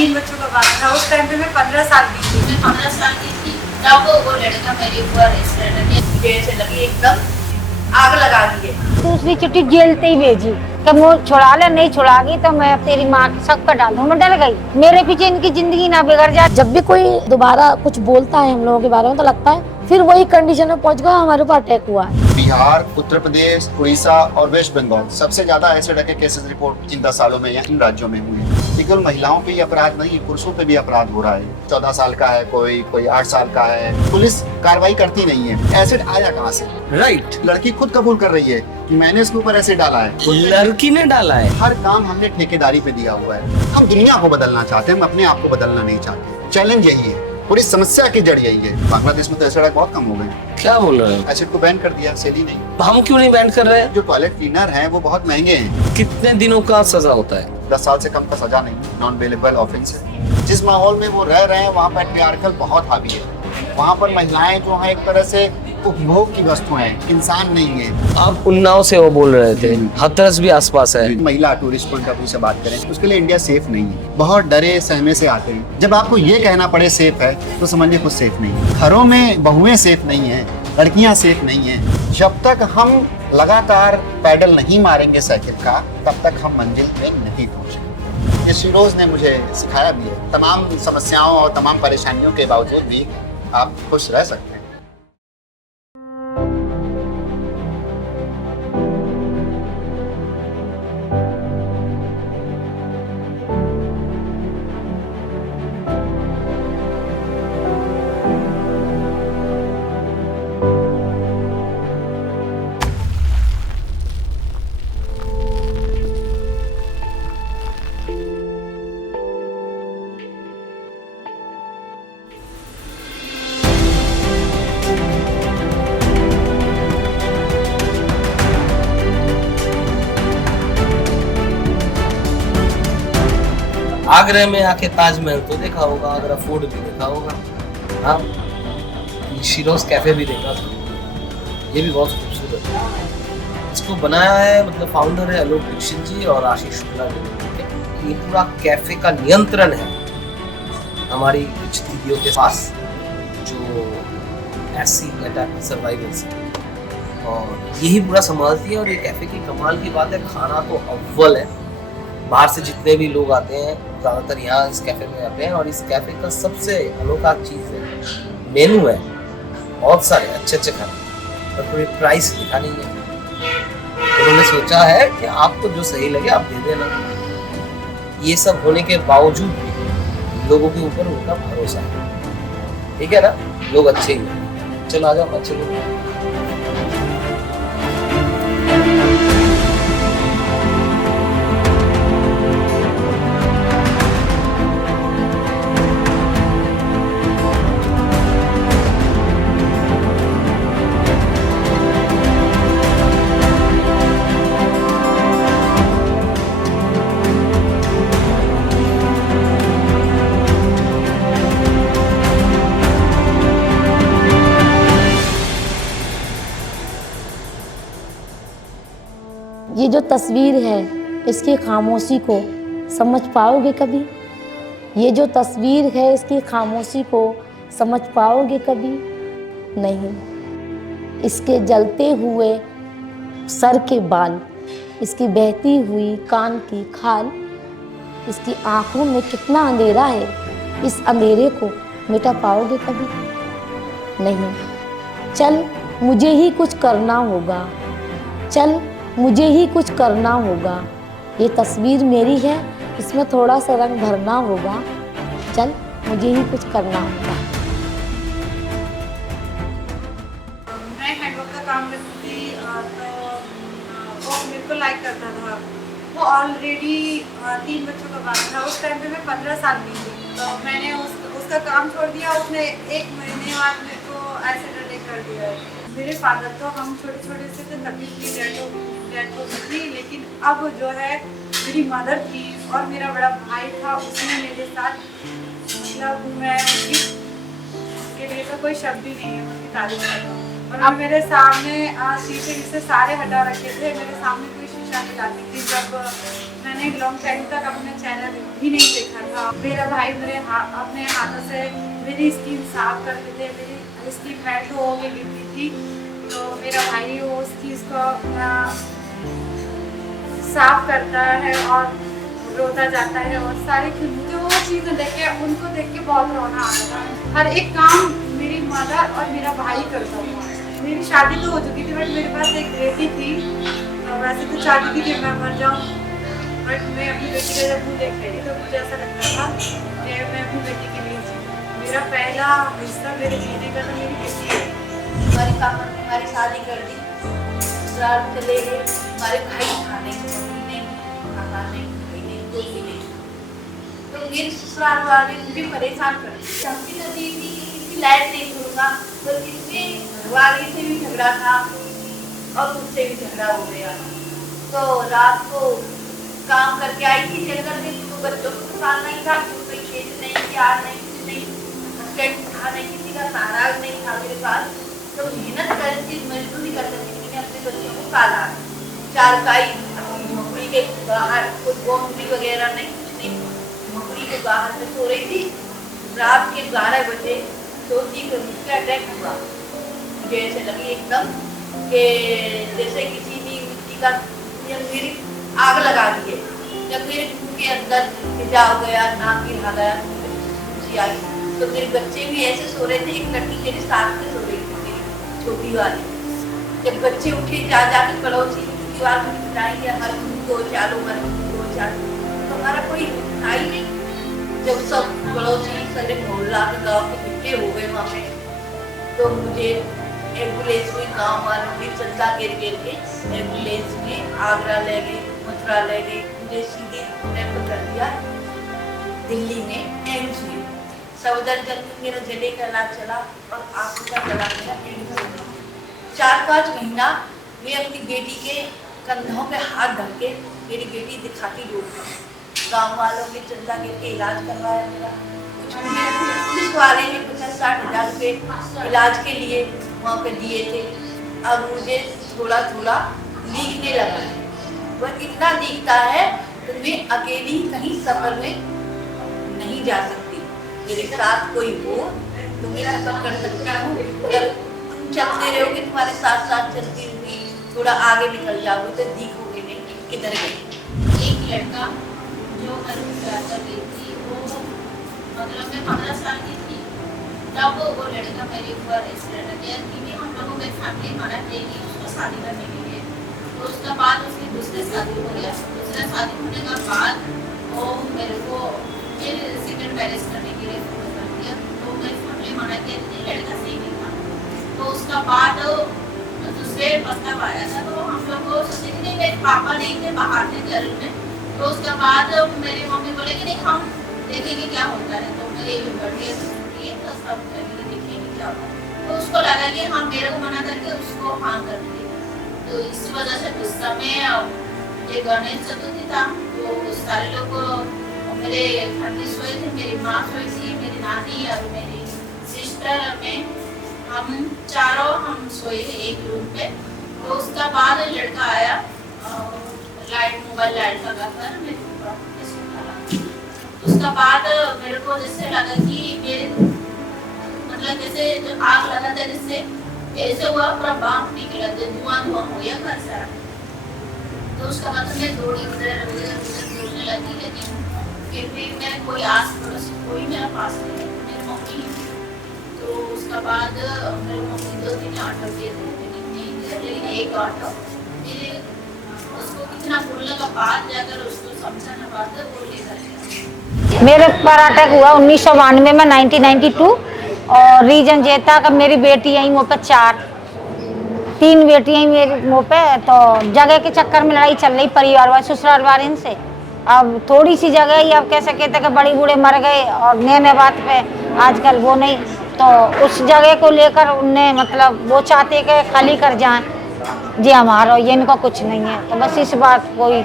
3 बच्चों का बाप था। उस टाइम पे मैं 15 साल की थी। मैं 15 साल की थी तब वो लड़का मेरे ऊपर ऐसे लगी एकदम आग लगा दी है। दूसरी चिट्ठी जेल से ही भेजी कि वो छुड़ा ले, नहीं छुड़ागी तो मैं तेरी माँ की शक पर डाल दूं। मैं डर गई, मेरे पीछे इनकी जिंदगी ना बिगड़ जाए। जब भी कोई दोबारा कुछ बोलता है हम लोगों के बारे में तो लगता है फिर वही कंडीशन में पहुंच गया, हमारे ऊपर अटैक हुआ है। बिहार, उत्तर प्रदेश, उड़ीसा और वेस्ट बंगाल सबसे ज्यादा एसिड अटैक केसेस रिपोर्ट इन 10 सालों में या इन राज्यों में हुए हैं। केवल महिलाओं पे ही अपराध नहीं, पुरुषों पे भी अपराध हो रहा है। 14 साल का है कोई 8 साल का है, पुलिस कार्रवाई करती नहीं है। एसिड आया कहाँ से? राइट। लड़की खुद कबूल कर रही है कि मैंने इसके ऊपर एसिड डाला है। लड़की ने डाला है। हर काम हमने ठेकेदारी पे दिया हुआ है। हम दुनिया को बदलना चाहते हैं, हम अपने आप को बदलना नहीं चाहते। चैलेंज यही है, पूरी समस्या की जड़ यही है। बांग्लादेश में तो एसिड अटैक बहुत कम हो गए। क्या बोल रहे हो? एसिड को बैन कर दिया, सेल ही नहीं। हम क्यों नहीं बैन कर रहे हैं? जो टॉयलेट क्लीनर हैं वो बहुत महंगे हैं। कितने दिनों का सजा होता है? 10 साल से कम का सजा नहीं, नॉन बेलेबल ऑफेंस है। जिस माहौल में वो रह रहे हैं वहाँ पर पैट्रियार्कल बहुत हावी है। वहाँ पर महिलाएं जो हैं एक तरह से उपभोग की वस्तु हैं, इंसान नहीं है। आप उन्नाव से वो बोल रहे थे, हाथरस भी आसपास है। महिला टूरिस्ट पॉइंट ऑफ व्यू से बात करें उसके लिए इंडिया सेफ नहीं है। बहुत डरे सहमे से आते हैं। जब आपको ये कहना पड़े सेफ है तो समझिए कुछ सेफ नहीं है। घरों में बहुएं सेफ नहीं है, लड़कियां सेफ नहीं है। जब तक हम लगातार पैडल नहीं मारेंगे साइकिल का, तब तक हम मंजिल पे नहीं पहुंचेंगे। ये शिरोज ने मुझे सिखाया भी है। तमाम समस्याओं और तमाम परेशानियों के बावजूद भी आप खुश रह सकते हैं। आगरा में आके ताजमहल तो देखा होगा, आगरा फोर्ट भी देखा होगा, हाँ, शिरोज कैफे भी देखा था। ये भी बहुत खूबसूरत है। इसको बनाया है, मतलब फाउंडर है आलोक दीक्षित जी और आशीष शुक्ला जी। ये पूरा कैफे का नियंत्रण है हमारी कुछ दीदियों के पास जो ऐसी अटैक सर्वाइवल से, और यही पूरा संभालती है। और ये कैफे की कमाल की बात है, खाना तो अव्वल है। बाहर से जितने भी लोग आते हैं ज़्यादातर यहाँ इस कैफ़े में आते हैं। और इस कैफ़े का सबसे अनोखा चीज़ है मेनू है, बहुत सारे अच्छे अच्छे खाने, पर कोई प्राइस लिखा नहीं है। उन्होंने सोचा है कि आपको जो सही लगे आप दे देना। ये सब होने के बावजूद भी लोगों के ऊपर उनका भरोसा है। ठीक है ना, लोग अच्छे ही हैं। चलो आ जाओ, अच्छे लोग। ये जो तस्वीर है इसकी खामोशी को समझ पाओगे कभी? ये जो तस्वीर है इसकी खामोशी को समझ पाओगे कभी? नहीं। इसके जलते हुए सर के बाल, इसकी बहती हुई कान की खाल, इसकी आंखों में कितना अंधेरा है, इस अंधेरे को मिटा पाओगे कभी? नहीं। चल मुझे ही कुछ करना होगा, चल मुझे ही कुछ करना होगा। ये तस्वीर मेरी है, इसमें थोड़ा सा रंग भरना होगा। चल मुझे ही कुछ करना होगा। मैं हैंडवर्क का काम करती थी तो वो मेरे को लाइक करता था। वो ऑलरेडी 3 बच्चों का बाप था। उस टाइम पे मैं 15 साल की थी। तो मैंने उसका काम छोड़ दिया। उसने 1 महीने बाद मेरे को एसिड अटैक कर दिया। मेरे फादर तो हम छोटे छोटे से थे तभी की डेथ हो गई थी। लेकिन अब जो है मेरी मदर थी और मेरा बड़ा भाई था, उसने मेरे साथ, मतलब मैं उसके लिए तो कोई शब्द ही नहीं है, उसकी तारीफ करता हूँ। और अब मेरे सामने शीशे से सारे हटा रखे थे, मेरे सामने कोई शीशा नहीं लाती थी। जब मैंने लॉन्ग टाइम तक अपना चैनल भी नहीं देखा था। मेरा भाई अपने हाथों से मेरी स्किन साफ करते थे, मेरी स्किन मेल्ट हो गई थी, तो मेरा भाई उस चीज़ को साफ करता है और रोता जाता है। और सारी मुझे वो चीज़ें उनको देख के बहुत रोना आता था। हर एक काम मेरी मदर और मेरा भाई करता था। मेरी शादी तो हो चुकी थी, बट मेरे पास एक बेटी थी। वैसे तो चाहती थी कि मैं मर जाऊँ, बट मैं अपनी बेटी का जब मुँह देख रही थी तो मुझे ऐसा लगता था कि मैं अपनी बेटी के लिए जीऊँ। मेरा पहला हिस्सा मेरे जीने का तो मेरी बेटी है। हमारी पापा ने हमारी शादी कर दी, ससुराल चले गए। हमारे भाई खाने मम्मी नहीं, खाना नहीं, भाई नहीं, कोई भी नहीं। तो मेरे ससुराल वाले मुझे परेशान कर दिए। धमकी तो दी थी कि किसी लाइट नहीं छोड़ूंगा, तो इससे वाले से भी झगड़ा था और मुझसे भी झगड़ा हो गया। तो रात को काम करके आई थी जंगल में, तो बच्चों को संभालना ही था, कोई खेत नहीं, प्यार नहीं, कुछ नहीं, हस्बैंड था नहीं, किसी का सहारा नहीं था मेरे पास। तो मेहनत करके मजदूरी कर करके मैंने अपने बच्चों को पाला। चारपाई अपनी झोपड़ी के बाहर, कोई बोमड़ी वगैरह नहीं, कुछ नहीं, झोपड़ी के बाहर में सो रही थी। रात के 12 बजे सोची कि मुझका अटैक हुआ। मुझे ऐसे लगी एकदम कि जैसे किसी भी मिट्टी का मेरी आग लगा दी है। जब मेरे मुंह के अंदर तेजाब गया, नाक गिरा गया, मुझे आई, तो मेरे बच्चे भी ऐसे सो रहे थे। एक लड़की मेरे साथ में सो रही थी, मेरी छोटी वाली। जब बच्चे उठे जा जाके पड़ोसी दीवार में बिठाएंगे, हमारे मुँह को चालो, हमारे मुँह को चालो, तो हमारा कोई था ही नहीं। जब सब पड़ोसी सारे मोहल्ला के गाँव के इकट्ठे हो गए वहाँ पे, तो मुझे एम्बुलेंस में गाँव वालों की चंदा गिर के एम्बुलेंस में आगरा ले गए, मथुरा ले गए। मुझे सीधे रेफर कर दिया दिल्ली में एम्स में। सफदरजंग में मेरा जले का इलाज चला और आंखों का चला मेरा एम्स में। 4-5 महीना मैं अपनी बेटी के कंधों पे हाथ धर के मेरी बेटी दिखाती रोड। गाँव वालों के चंदा गिर के इलाज करवाया मेरा। कुछ पुलिस वाले ने 50-60 हज़ार रुपये इलाज के लिए वहाँ पे दिए थे। अब मुझे थोड़ा थोड़ा दिखने लगा है। वह इतना दिखता है तो मैं अकेली कहीं सफर में नहीं जा सकती। मेरे साथ कोई हो तो मैं सफर कर सकती हूँ। अगर तुम चलते रहोगे, तुम्हारे साथ साथ चलती हुई थोड़ा आगे निकल जाओगे तो दिखोगे नहीं कि किधर गए। एक लड़का जो घर में जाकर गई थी, वो मतलब मैं 15 साल की थी तब वो लड़का मेरे ऊपर एक्सीडेंट किया कि हम लोगों में फैमिली मना देगी उसको शादी करने के लिए। तो उसके बाद उसकी दूसरी शादी हो गया। दूसरा शादी होने के बाद वो मेरे को फिर सेकंड मैरिज करने के लिए फोन कर दिया। तो मेरी फैमिली मना किया, लड़का सही नहीं था। तो उसका बाद दूसरे प्रस्ताव आया था, तो हम लोग को सोचे कि नहीं, मेरे पापा नहीं थे, बाहर थे घर में। तो उसके बाद मेरी मम्मी बोले कि नहीं हम देखेंगे क्या होता है। तो मेरी बढ़िया तो सब देखेंगे क्या होता है। तो उसको लगा कि हाँ मेरे को मना करके उसको हाँ कर दिए। तो इस वजह से उस समय ये गणेश चतुर्थी था, तो सारे लोग मेरे फैमिली सोए थे, मेरी माँ सोई थी, मेरी नानी और मेरी सिस्टर में हम चारों हम सोए थे एक रूम पे। तो उसका बाद लड़का आया, लाइट मोबाइल लाइट लगा कर मेरे ऊपर इसको डाला। उसका बाद मेरे को जैसे लगा कि मेरे मतलब जैसे जो आग लगा था जिससे ऐसे हुआ, पूरा बांप निकला, धुआं धुआं हो गया घर सारा। तो उसका बाद मैं दौड़ी उधर दौड़ने लगी, लेकिन फिर भी मैं कोई आस पड़ोस कोई मेरा पास नहीं, मेरी मम्मी। तो उसका बाद मेरी मम्मी 2-3 ऑटो दिए थे, लेकिन एक ऑटो मेरे उसको कितना बोलने का बाद जाकर उसको समझाना बाद वो लेकर गया। मेरे पर अटैक हुआ 1992 में, 1992। और रीजन ये था कि मेरी बेटी आई मुँह पे 3 बेटियां मेरी मुँह पे। तो जगह के चक्कर में लड़ाई चल रही परिवार वाले ससुराल वाले इनसे। अब थोड़ी सी जगह ही, अब कैसे कहते कि बड़ी बूढ़े मर गए और नए बात पे आजकल वो नहीं। तो उस जगह को लेकर उनने मतलब वो चाहते कि खाली कर जाएं जी हमारा, ये इनका कुछ नहीं है। तो बस इस बात कोई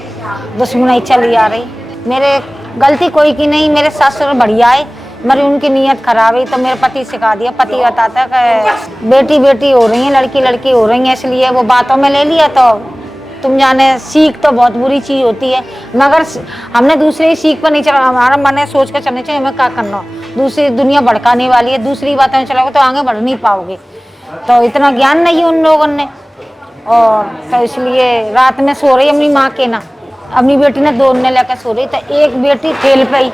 दुश्मनी चली आ रही। मेरे गलती कोई की नहीं, मेरे ससुर बढ़िया है, मगर उनकी नीयत खराब है। तो मेरे पति सिखा दिया, पति बताता कि बेटी बेटी हो रही है, लड़की लड़की हो रही है, इसलिए वो बातों में ले लिया। तुम जाने सीख तो बहुत बुरी चीज़ होती है, मगर हमने दूसरे ही सीख पर नहीं चला, हमारा मन है सोच कर चलना चाहिए हमें क्या करना। दूसरी दुनिया भड़काने वाली है, दूसरी बातें में चलोगे तो आगे बढ़ नहीं पाओगे। तो इतना ज्ञान नहीं है उन लोगों ने, और तो इसलिए रात में सो रही अपनी माँ के ना, अपनी बेटी ने दौड़ने लेकर सो रही, तो एक बेटी ठेल पे ही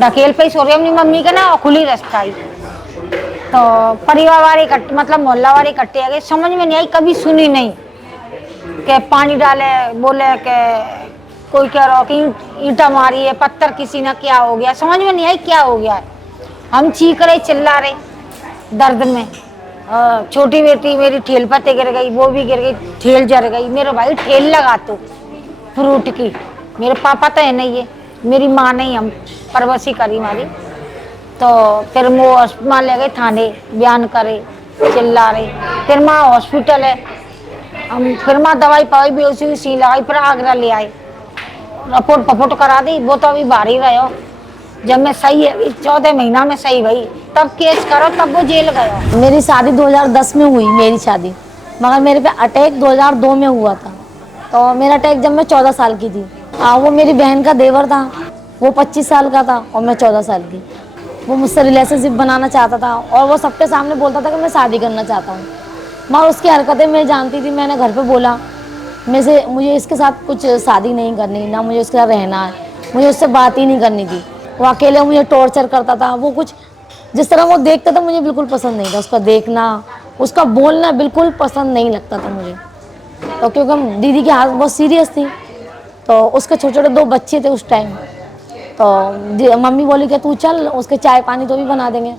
ढकेल पे ही सो रही अपनी मम्मी के ना, और खुली रास्ता आई। तो परिवार वाले इकट्ठे, मतलब मोहल्ला वाले इकट्ठे आ गए, समझ में नहीं आई, कभी सुनी नहीं कि पानी डाले, बोले कि कोई कह रहा कि ईंटा मारी है, पत्थर किसी ने क्या हो गया, समझ में नहीं आई क्या हो गया है। हम चीख रहे चिल्ला रहे दर्द में। छोटी बेटी मेरी ठेल पर गिर गई, वो भी गिर गई, ठेल जर गई। मेरे भाई ठेल लगा तो फ्रूट की, मेरे पापा तो है नहीं है, मेरी माँ नहीं, हम परवसी करी हमारी। तो फिर माँ ले गए थाने, बयान करे, चिल्ला रहे। फिर माँ हॉस्पिटल है, हम फिर माँ दवाई पाई बेहोशी हुई, सी लगाई, फिर आगरा ले आए, रिपोर्ट पपोर्ट करा दी, वो तो अभी बाहर ही रहो। जब मैं सही है 14 महीना में सही भाई, तब केस करो, तब वो जेल गया। मेरी शादी 2010 में हुई, मेरी शादी, मगर मेरे पे अटैक 2002 में हुआ था। तो मेरा अटैक जब मैं 14 साल की थी। वो मेरी बहन का देवर था, वो 25 साल का था और मैं 14 साल की। वो मुझसे रिलेशनशिप बनाना चाहता था और वो सबके सामने बोलता था कि मैं शादी करना चाहता हूँ। मगर उसकी हरकतें मैं जानती थी। मैंने घर पे बोला मुझे इसके साथ कुछ शादी नहीं करनी, ना मुझे उसके साथ रहना है, मुझे उससे बात ही नहीं करनी थी। वो अकेले मुझे टॉर्चर करता था। वो कुछ जिस तरह वो देखता था मुझे बिल्कुल पसंद नहीं था। उसका देखना, उसका बोलना बिल्कुल पसंद नहीं लगता था मुझे। तो क्योंकि दीदी की हालत बहुत सीरियस थी, तो उसके छोटे छोटे 2 बच्चे थे उस टाइम। तो मम्मी बोली कि तू चल, उसके चाय पानी तो भी बना देंगे।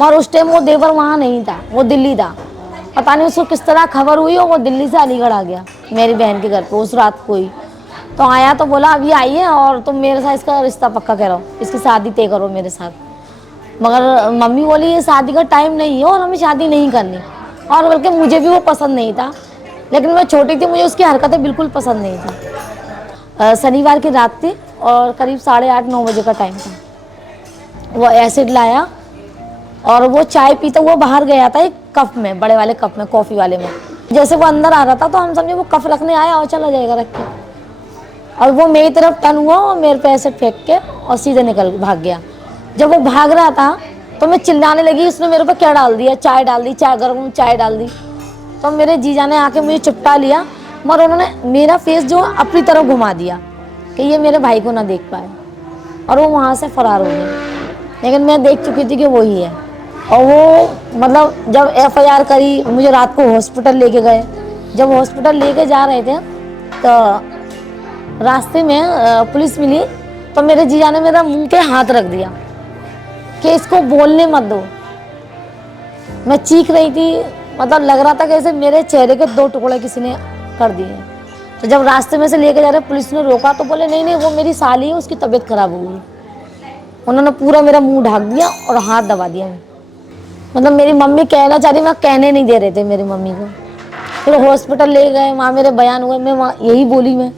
मगर उस टाइम वो देवर वहाँ नहीं था, वो दिल्ली था। पता नहीं उसको किस तरह खबर हुई और वो दिल्ली से अलीगढ़ आ गया मेरी बहन के घर पे उस रात को ही। तो आया तो बोला अभी आई है और तुम मेरे साथ इसका रिश्ता पक्का करो, इसकी शादी तय करो मेरे साथ। मगर मम्मी बोली ये शादी का टाइम नहीं है और हमें शादी नहीं करनी। और बल्कि मुझे भी वो पसंद नहीं था, लेकिन मैं छोटी थी, मुझे उसकी हरकतें बिल्कुल पसंद नहीं थी। शनिवार की रात थी और करीब 8:30-9 बजे का टाइम था। वो एसिड लाया और वो चाय पीता हुआ बाहर गया था एक कप में, बड़े वाले कप में, कॉफ़ी वाले में। जैसे वो अंदर आ रहा था तो हम समझे वो कप रखने आया और चला जाएगा रख के। और वो मेरी तरफ टर्न हुआ और मेरे पे एसिड फेंक के और सीधे भाग गया। जब वो भाग रहा था तो मैं चिल्लाने लगी, उसने मेरे ऊपर क्या डाल दिया, चाय डाल दी, चाय गर्म चाय डाल दी। तो मेरे जीजा ने आके मुझे चिपटा लिया, मगर उन्होंने मेरा फेस जो अपनी तरफ घुमा दिया कि ये मेरे भाई को ना देख पाए, और वो वहाँ से फरार हो गए। लेकिन मैं देख चुकी थी कि वही है। और वो मतलब जब FIR करी, मुझे रात को हॉस्पिटल लेके गए। जब हॉस्पिटल लेके जा रहे थे तो रास्ते में पुलिस मिली, तो मेरे जीजा ने मेरा मुंह पे हाथ रख दिया कि इसको बोलने मत दो। मैं चीख रही थी, मतलब लग रहा था कि ऐसे मेरे चेहरे के 2 टुकड़े किसी ने कर दिए। तो जब रास्ते में से लेके जा रहे पुलिस ने रोका तो बोले नहीं वो मेरी साली है, उसकी तबीयत खराब हो गई। उन्होंने पूरा मेरा मुंह ढक दिया और हाथ दबा दिया। मतलब मेरी मम्मी कहना चाह रही, मैं कहने नहीं दे रहे थे मेरी मम्मी को। फिर हॉस्पिटल ले गए, वहाँ मेरे बयान हुए, मैं वहाँ यही बोली मैं।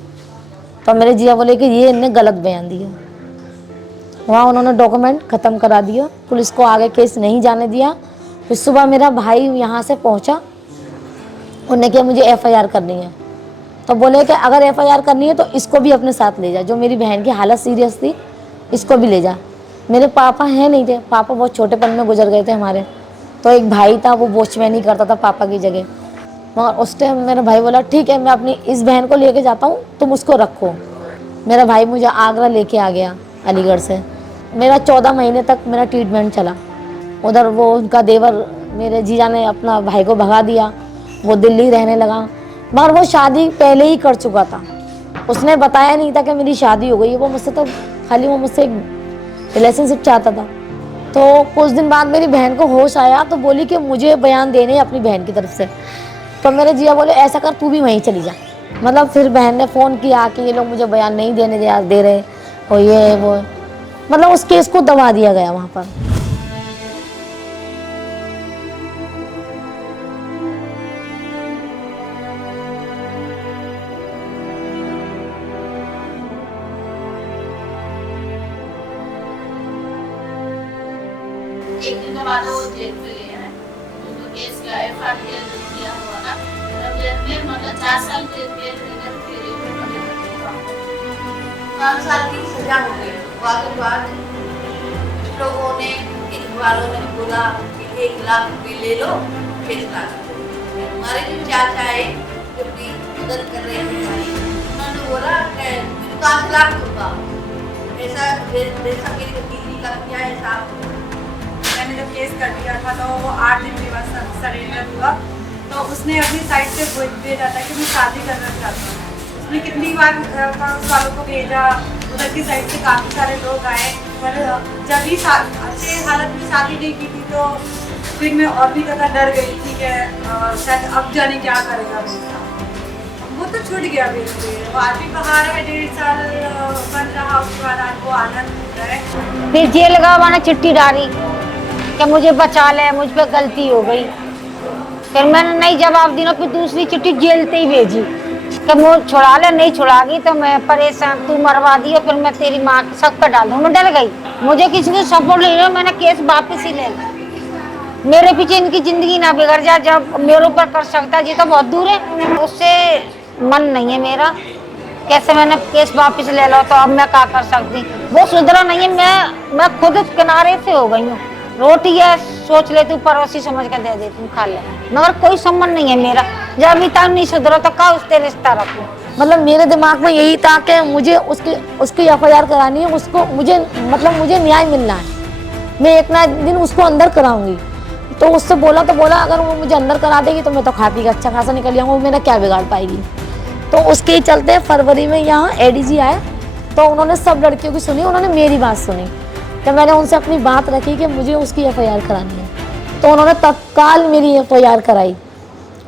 तो मेरे जिया बोले कि ये इनने गलत बयान दिया। वहाँ उन्होंने डॉक्यूमेंट ख़त्म करा दिया, पुलिस को आगे केस नहीं जाने दिया। फिर सुबह मेरा भाई यहाँ से पहुँचा, उन्होंने कहा मुझे FIR करनी है। तो बोले कि अगर FIR करनी है तो इसको भी अपने साथ ले जा, जो मेरी बहन की हालत सीरियस थी, इसको भी ले जा। मेरे पापा हैं नहीं थे, पापा बहुत छोटेपन में गुजर गए थे हमारे। तो एक भाई था, वो वॉचमैन ही करता था पापा की जगह। मगर उस टाइम मेरा भाई बोला ठीक है मैं अपनी इस बहन को लेके जाता हूँ, तुम उसको रखो। मेरा भाई मुझे आगरा लेके आ गया अलीगढ़ से। मेरा 14 महीने तक मेरा ट्रीटमेंट चला। उधर वो उनका देवर मेरे जीजा ने अपना भाई को भगा दिया, वो दिल्ली रहने लगा। मगर वो शादी पहले ही कर चुका था, उसने बताया नहीं था कि मेरी शादी हो गई है। वो मुझसे तो खाली वो मुझसे एक रिलेशनशिप चाहता था। तो कुछ दिन बाद मेरी बहन को होश आया तो बोली कि मुझे बयान देने अपनी बहन की तरफ से। तो मेरे जिया बोले ऐसा कर तू भी वहीं चली जा। मतलब फिर बहन ने फ़ोन किया कि ये लोग मुझे बयान नहीं देने दे रहे और ये वो, मतलब उस केस को दबा दिया गया वहाँ पर। एक दिन के बाद वो जेल पे गए हैं, उनको केस का FIR किया हुआ था। मतलब 4 साल जेल 5 साल की सजा हो गई। वाद बाद कुछ लोगों ने, इन वालों ने बोला कि 1 लाख रुपये ले लो, फैसला करो। हमारे जो चाचा है जो भी मदद कर रहे थे भाई, उन्होंने बोला कि 5 लाख दूंगा, ऐसा जैसा मेरी भतीजी का क्या हिसाब। मैंने जब केस कर दिया था तो वो 8 दिन के बाद सरेंडर हुआ। तो उसने अपनी साइड से भेजा था कि मैं शादी करना चाहता हूँ। उसने कितनी बार पुलिस वालों को भेजा, उधर की साइड से काफ़ी सारे लोग आए, पर जब भी अच्छे हालत में शादी नहीं की थी तो फिर मैं और भी ज़्यादा डर गई थी कि शायद अब जाने क्या करेगा मेरा। वो तो छूट गया बिल्कुल। वो आज भी बाहर है, 1.5 साल बन रहा, उसके बाद आज वो आनंद हो रहा है। फिर जेल लगा मैंने चिट्ठी डाली कि मुझे बचा ले, मुझ पर गलती हो गई। फिर मैंने नहीं जवाब दिया, फिर दूसरी चिट्ठी जेल से ही भेजी कि मुझे छुड़ा ले, नहीं छुड़ागी तो मैं परेशान, तू मरवा दिया, फिर मैं तेरी माँ के शक पर डाल दूँ। मैं डर गई, मुझे किसी को सपोर्ट नहीं है, मैंने केस वापस ही ले लिया। मेरे पीछे इनकी जिंदगी ना बिगड़ जाए, जब मेरे ऊपर कर सकता है, जी तो बहुत दूर है, उससे मन नहीं है मेरा। कैसे मैंने केस वापस ले लो तो अब मैं क्या कर सकती। वो सुधरा नहीं है, मैं खुद किनारे से हो गई हूँ। रोटी है सोच लेती हूँ, पड़ोसी समझ कर दे देती हूँ, खा ले, मगर कोई संबंध नहीं है मेरा। जब अभी तक नहीं सुधरा तो क्या उससे रिश्ता रखूँ। मतलब मेरे दिमाग में यही था कि मुझे उसकी FIR करानी है, उसको मुझे न्याय मिलना है। मैं एक ना दिन उसको अंदर कराऊंगी। तो उससे बोला अगर वो मुझे अंदर करा देगी तो मैं तो खा पी के अच्छा खासा निकल जाऊंगा, वो मेरा क्या बिगाड़ पाएगी। तो उसके ही चलते फरवरी में यहाँ ADG आए, तो उन्होंने सब लड़कियों की सुनी, उन्होंने मेरी बात सुनी। तो मैंने उनसे अपनी बात रखी कि मुझे उसकी FIR करानी है, तो उन्होंने तत्काल मेरी FIR कराई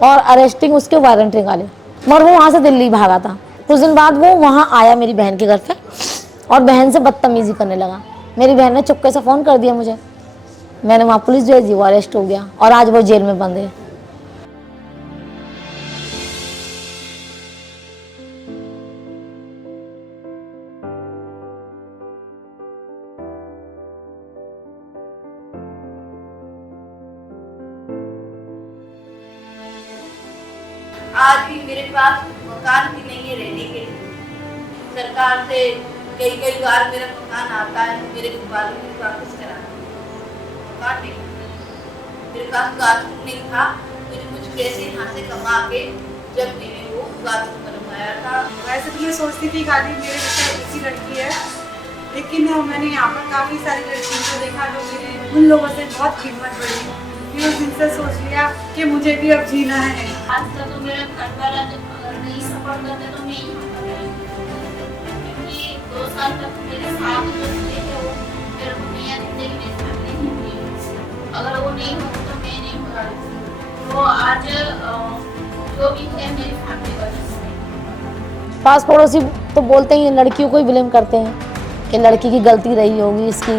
और अरेस्टिंग उसके वारंट निकाले। मगर वो वहाँ से दिल्ली भागा था। कुछ दिन बाद वो वहाँ आया मेरी बहन के घर पे और बहन से बदतमीजी करने लगा। मेरी बहन ने चुपके से फ़ोन कर दिया मुझे, मैंने वहाँ पुलिस भेजी, वो अरेस्ट हो गया और आज वो जेल में बंद है। आज भी मेरे पास मकान भी नहीं है रहने के लिए। सरकार से कई बार मेरा मकान आता है, मेरे वालों ने वापस करा मकान नहीं। मेरे पास बाथरूम नहीं था, मुझे कुछ पैसे यहाँ से कमा के जब मैंने वो बाथरूम बनवाया था। वैसे तो मैं सोचती थी खाली मेरे जैसे एक ही लड़की है, लेकिन मैंने यहाँ पर काफ़ी सारी लड़कियों को देखा जो मेरे उन लोगों से बहुत हिम्मत बढ़ी। फिर उस दिन से सोच लिया कि मुझे भी अब जीना है। आज तक तो मेरा घर वाला अगर नहीं सपोर्ट करते तो मैं यहाँ पर रही, क्योंकि 2 साल तक मेरे साथ जो थे वो मेरे को नया जिंदगी में फैमिली नहीं थी। अगर वो नहीं हो तो मैं नहीं हो रही। तो आज जो भी है मेरी फैमिली वजह से। पास पड़ोसी तो बोलते ही लड़कियों को ही ब्लेम करते हैं कि लड़की की गलती रही होगी, इसकी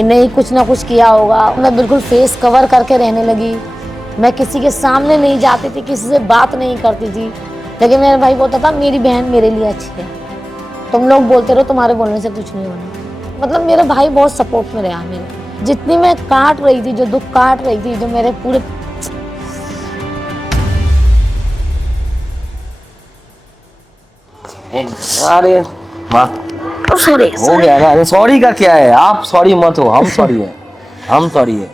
इन्हें ही कुछ ना कुछ किया होगा। मैं बिल्कुल फेस कवर करके रहने लगी, मैं किसी के सामने नहीं जाती थी, किसी से बात नहीं करती थी। लेकिन मेरा भाई बोलता था मेरी बहन मेरे लिए अच्छी है, तुम लोग बोलते रहो, तुम्हारे बोलने से कुछ नहीं होना। मतलब मेरा भाई बहुत सपोर्ट में रहा मेरे। जितनी मैं काट रही थी, जो दुख काट रही थी, जो मेरे पूरे अरे वाह, हो गया ना। अरे सॉरी का क्या है, आप सॉरी मत हो, हम सॉरी है, हम सॉरी है।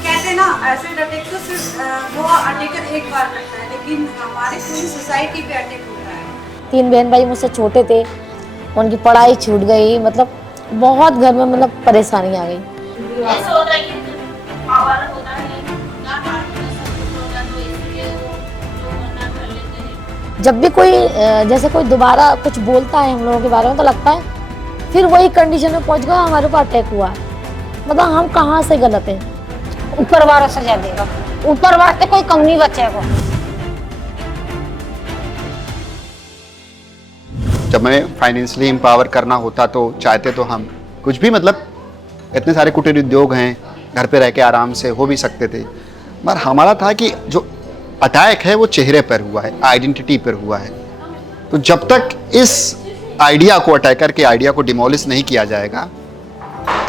कहते ना ऐसे अटैक तो सिर्फ वो अटैकर एक बार करता है, लेकिन हमारी पूरी सोसाइटी पे अटैक होता है। 3 बहन भाई मुझसे छोटे थे, उनकी पढ़ाई छूट गई, मतलब बहुत घर में मतलब परेशानी आ गई। ऐसा होता है कि पावर होता है ना, पार्टी में सब कुछ होता है, तो इसलिए वो जो मना कर लेते हैं। जब भी कोई जैसे कोई दोबारा कुछ बोलता है हम लोगों के बारे में, तो लगता है फिर वही कंडीशन में पहुंच गया, हमारे ऊपर अटैक हुआ है। मतलब हम कहाँ से गलत हैं। ऊपर वाला सजा देगा, ऊपर वाला तो कोई कम नहीं बचेगा। जब हमें फाइनेंशियली एम्पावर करना होता तो चाहते तो हम कुछ भी, मतलब इतने सारे कुटीर उद्योग हैं, घर पे रह के आराम से हो भी सकते थे। मगर हमारा था कि जो अटैक है वो चेहरे पर हुआ है, आइडेंटिटी पर हुआ है। तो जब तक इस आइडिया को, अटैकर के आइडिया को डिमोलिश नहीं किया जाएगा,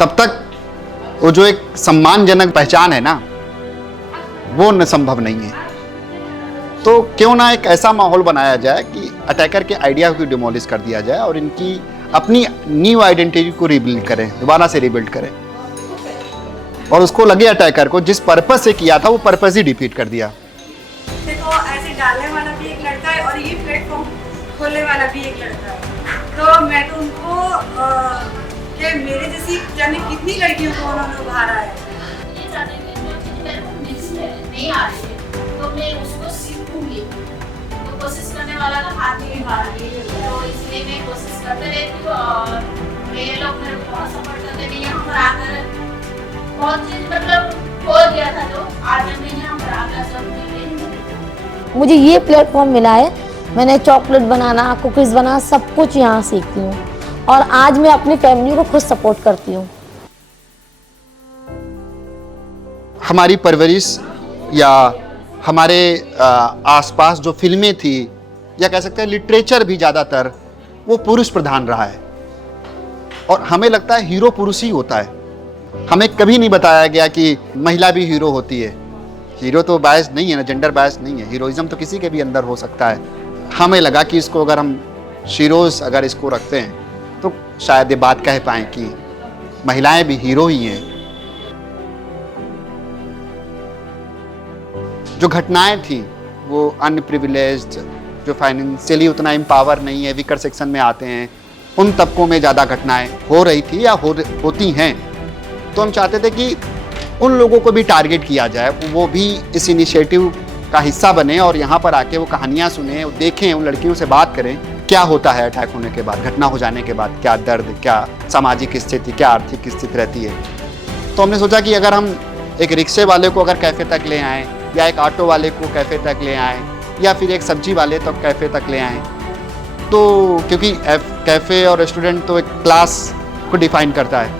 तब तक वो जो एक सम्मानजनक पहचान है ना, वो न संभव नहीं है। तो क्यों ना एक ऐसा माहौल बनाया जाए कि अटैकर के आइडिया को डिमोलिश कर दिया जाए और इनकी अपनी न्यू आइडेंटिटी को रिबिल्ड करें, दोबारा से रिबिल्ड करें, और उसको लगे अटैकर को जिस पर्पस से किया था वो पर्पस ही डिफीट कर दिया। देखो ऐसे डालने वाला भी एक लड़का है और ये प्लेटफॉर्म खोलने वाला भी एक लड़का है। तो मैं तो उनको कि मेरे जैसी जाने कितनी लड़कियों को उन्होंने उभारा है। ये चाहते हैं कि जो चीज़ मेरे को मिली है, नहीं आ रही है, तो मैं उसको सीखूंगी। तो कोशिश करने वाला का हाथ ही बाहर नहीं है, तो इसलिए मैं कोशिश करते रहती हूँ और ये लोग मेरे को बहुत सपोर्ट करते हैं। यहाँ पर आकर बहुत चीज़ मतलब खो गया था, जो आज मैं यहाँ पर आकर सब मिले। मुझे ये प्लेटफॉर्म मिला है, मैंने चॉकलेट बनाना, कुकीज़ बनाना सब कुछ यहाँ सीखती हूँ और आज मैं अपनी फैमिली को खुद सपोर्ट करती हूँ। हमारी परवरिश या हमारे आसपास जो फिल्में थी या कह सकते हैं लिटरेचर भी ज़्यादातर वो पुरुष प्रधान रहा है और हमें लगता है हीरो पुरुष ही होता है। हमें कभी नहीं बताया गया कि महिला भी हीरो होती है। हीरो तो बायस नहीं है ना, जेंडर बायस नहीं है, हीरोइज्म तो किसी के भी अंदर हो सकता है। हमें लगा कि इसको अगर हम शीरोज़ अगर इसको रखते हैं तो शायद ये बात कह पाएँ कि महिलाएं भी हीरो ही हैं। जो घटनाएं थी वो अनप्रिविलेज्ड, जो फाइनेंशियली उतना एम्पावर नहीं है, वीकर सेक्शन में आते हैं, उन तबकों में ज़्यादा घटनाएं हो रही थी या होती हैं। तो हम चाहते थे कि उन लोगों को भी टारगेट किया जाए, वो भी इस इनिशिएटिव का हिस्सा बने और यहाँ पर आके वो कहानियाँ सुने, देखें, उन लड़कियों से बात करें क्या होता है अटैक होने के बाद, घटना हो जाने के बाद, क्या दर्द, क्या सामाजिक स्थिति, क्या आर्थिक स्थिति रहती है। तो हमने सोचा कि अगर हम एक रिक्शे वाले को अगर कैफ़े तक ले आएँ या एक ऑटो वाले को कैफ़े तक ले आएँ या फिर एक सब्जी वाले तक कैफ़े तक ले आएँ, तो क्योंकि कैफ़े और रेस्टोरेंट तो एक क्लास को डिफ़ाइन करता है,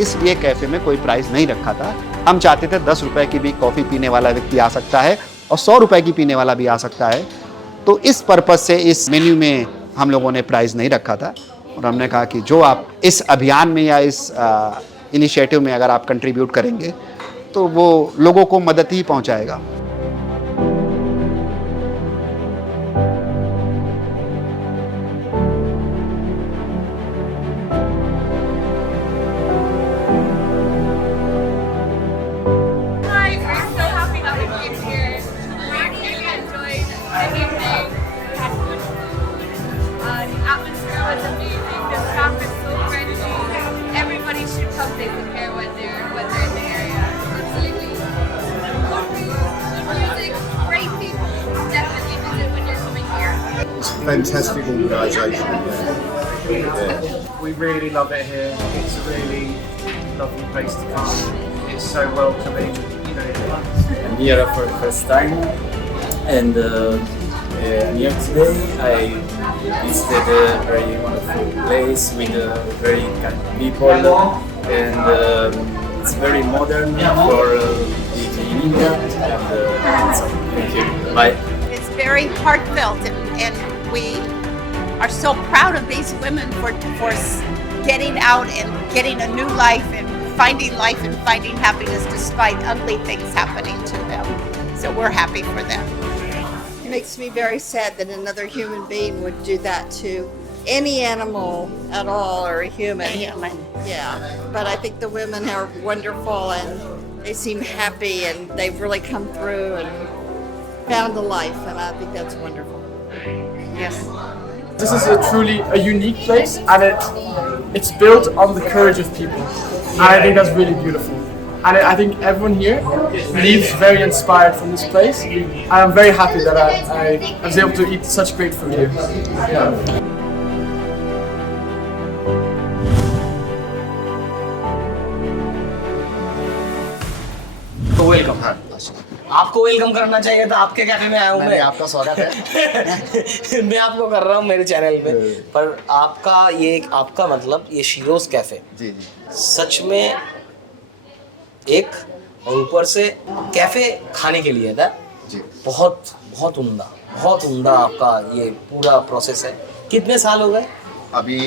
इसलिए कैफ़े में कोई प्राइस नहीं रखा था। हम चाहते थे 10 रुपए की भी कॉफ़ी पीने वाला व्यक्ति आ सकता है और 100 रुपए की पीने वाला भी आ सकता है। तो इस पर्पज़ से इस मेन्यू में हम लोगों ने प्राइस नहीं रखा था और हमने कहा कि जो आप इस अभियान में या इस इनिशिएटिव में अगर आप कंट्रीब्यूट करेंगे तो वो लोगों को मदद ही पहुंचाएगा। Fantastic organisation. Yeah. We really love it here. It's a really lovely place to come. It's so welcoming. You know, I'm here for the first time, and I'm here today. I visited a very wonderful place with very kind people, and it's very modern for being in India. And so thank you. Bye. It's very heartfelt, and we are so proud of these women for getting out and getting a new life and finding happiness despite ugly things happening to them. So we're happy for them. It makes me very sad that another human being would do that to any animal at all, or a human. Yeah, but I think the women are wonderful and they seem happy and they've really come through and found a life, and I think that's wonderful. Yes. this is truly a unique place, and it's built on the courage of people, and I think that's really beautiful. And I think everyone here leaves very inspired from this place. And I'm very happy that I was able to eat such great food here. Yeah. तो welcome. आपको welcome करना चाहिए था, आपके cafe में आया हूँ मैं। आपका स्वागत है। मैं आपको कर रहा हूँ मेरे चैनल पे, पर आपका ये आपका मतलब ये शीरोज कैफे जी जी सच में एक ऊपर से कैफे खाने के लिए था जी। बहुत बहुत उम्दा आपका ये पूरा प्रोसेस है। कितने साल हो गए? अभी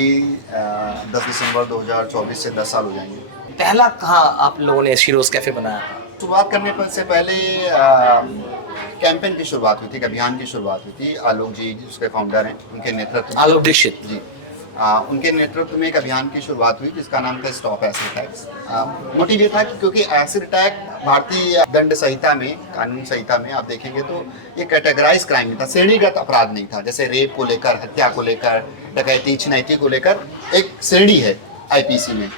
10 दिसंबर 2024 से 10 साल हो जाएंगे। पहला कहाँ आप लोगों ने शीरोज कैफे बनाया था? शुरुआत करने से पहले कैंपेन की शुरुआत हुई थी, एक अभियान की शुरुआत हुई थी। आलोक जी उसके फाउंडर हैं, उनके नेतृत्व में, आलोक दीक्षित जी, उनके नेतृत्व में एक अभियान की शुरुआत हुई जिसका नाम था स्टॉप एसिड अटैक्स। मोटिव ये था कि क्योंकि एसिड अटैक भारतीय दंड संहिता में, कानून संहिता में आप देखेंगे तो ये कैटेगराइज क्राइम नहीं था, श्रेणीगत अपराध नहीं था। जैसे रेप को लेकर, हत्या को लेकर, डकैती, छिनैती को लेकर एक श्रेणी है आईपीसी में,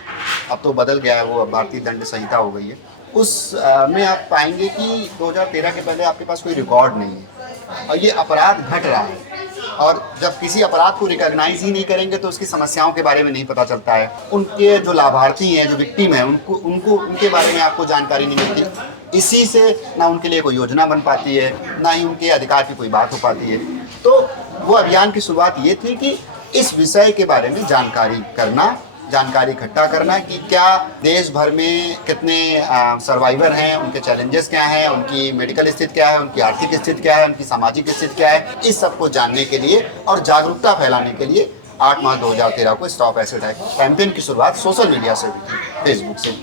अब तो बदल गया है, वो भारतीय दंड संहिता हो गई है। उस में आप पाएंगे कि 2013 के पहले आपके पास कोई रिकॉर्ड नहीं है और ये अपराध घट रहा है। और जब किसी अपराध को रिकॉग्नाइज ही नहीं करेंगे तो उसकी समस्याओं के बारे में नहीं पता चलता है, उनके जो लाभार्थी हैं, जो विक्टिम हैं, उनको उनके बारे में आपको जानकारी नहीं मिलती। इसी से ना उनके लिए कोई योजना बन पाती है, ना ही उनके अधिकार की कोई बात हो पाती है। तो वो अभियान की शुरुआत ये थी कि इस विषय के बारे में जानकारी इकट्ठा करना कि क्या देश भर में कितने सर्वाइवर हैं, उनके चैलेंजेस क्या हैं, उनकी मेडिकल स्थिति क्या है, उनकी आर्थिक स्थिति क्या है, उनकी सामाजिक स्थिति क्या है। इस सब को जानने के लिए और जागरूकता फैलाने के लिए 8 मार्च 2013 को स्टॉप एसिड अटैक कैंपेन की शुरुआत सोशल मीडिया से हुई थी, फेसबुक से।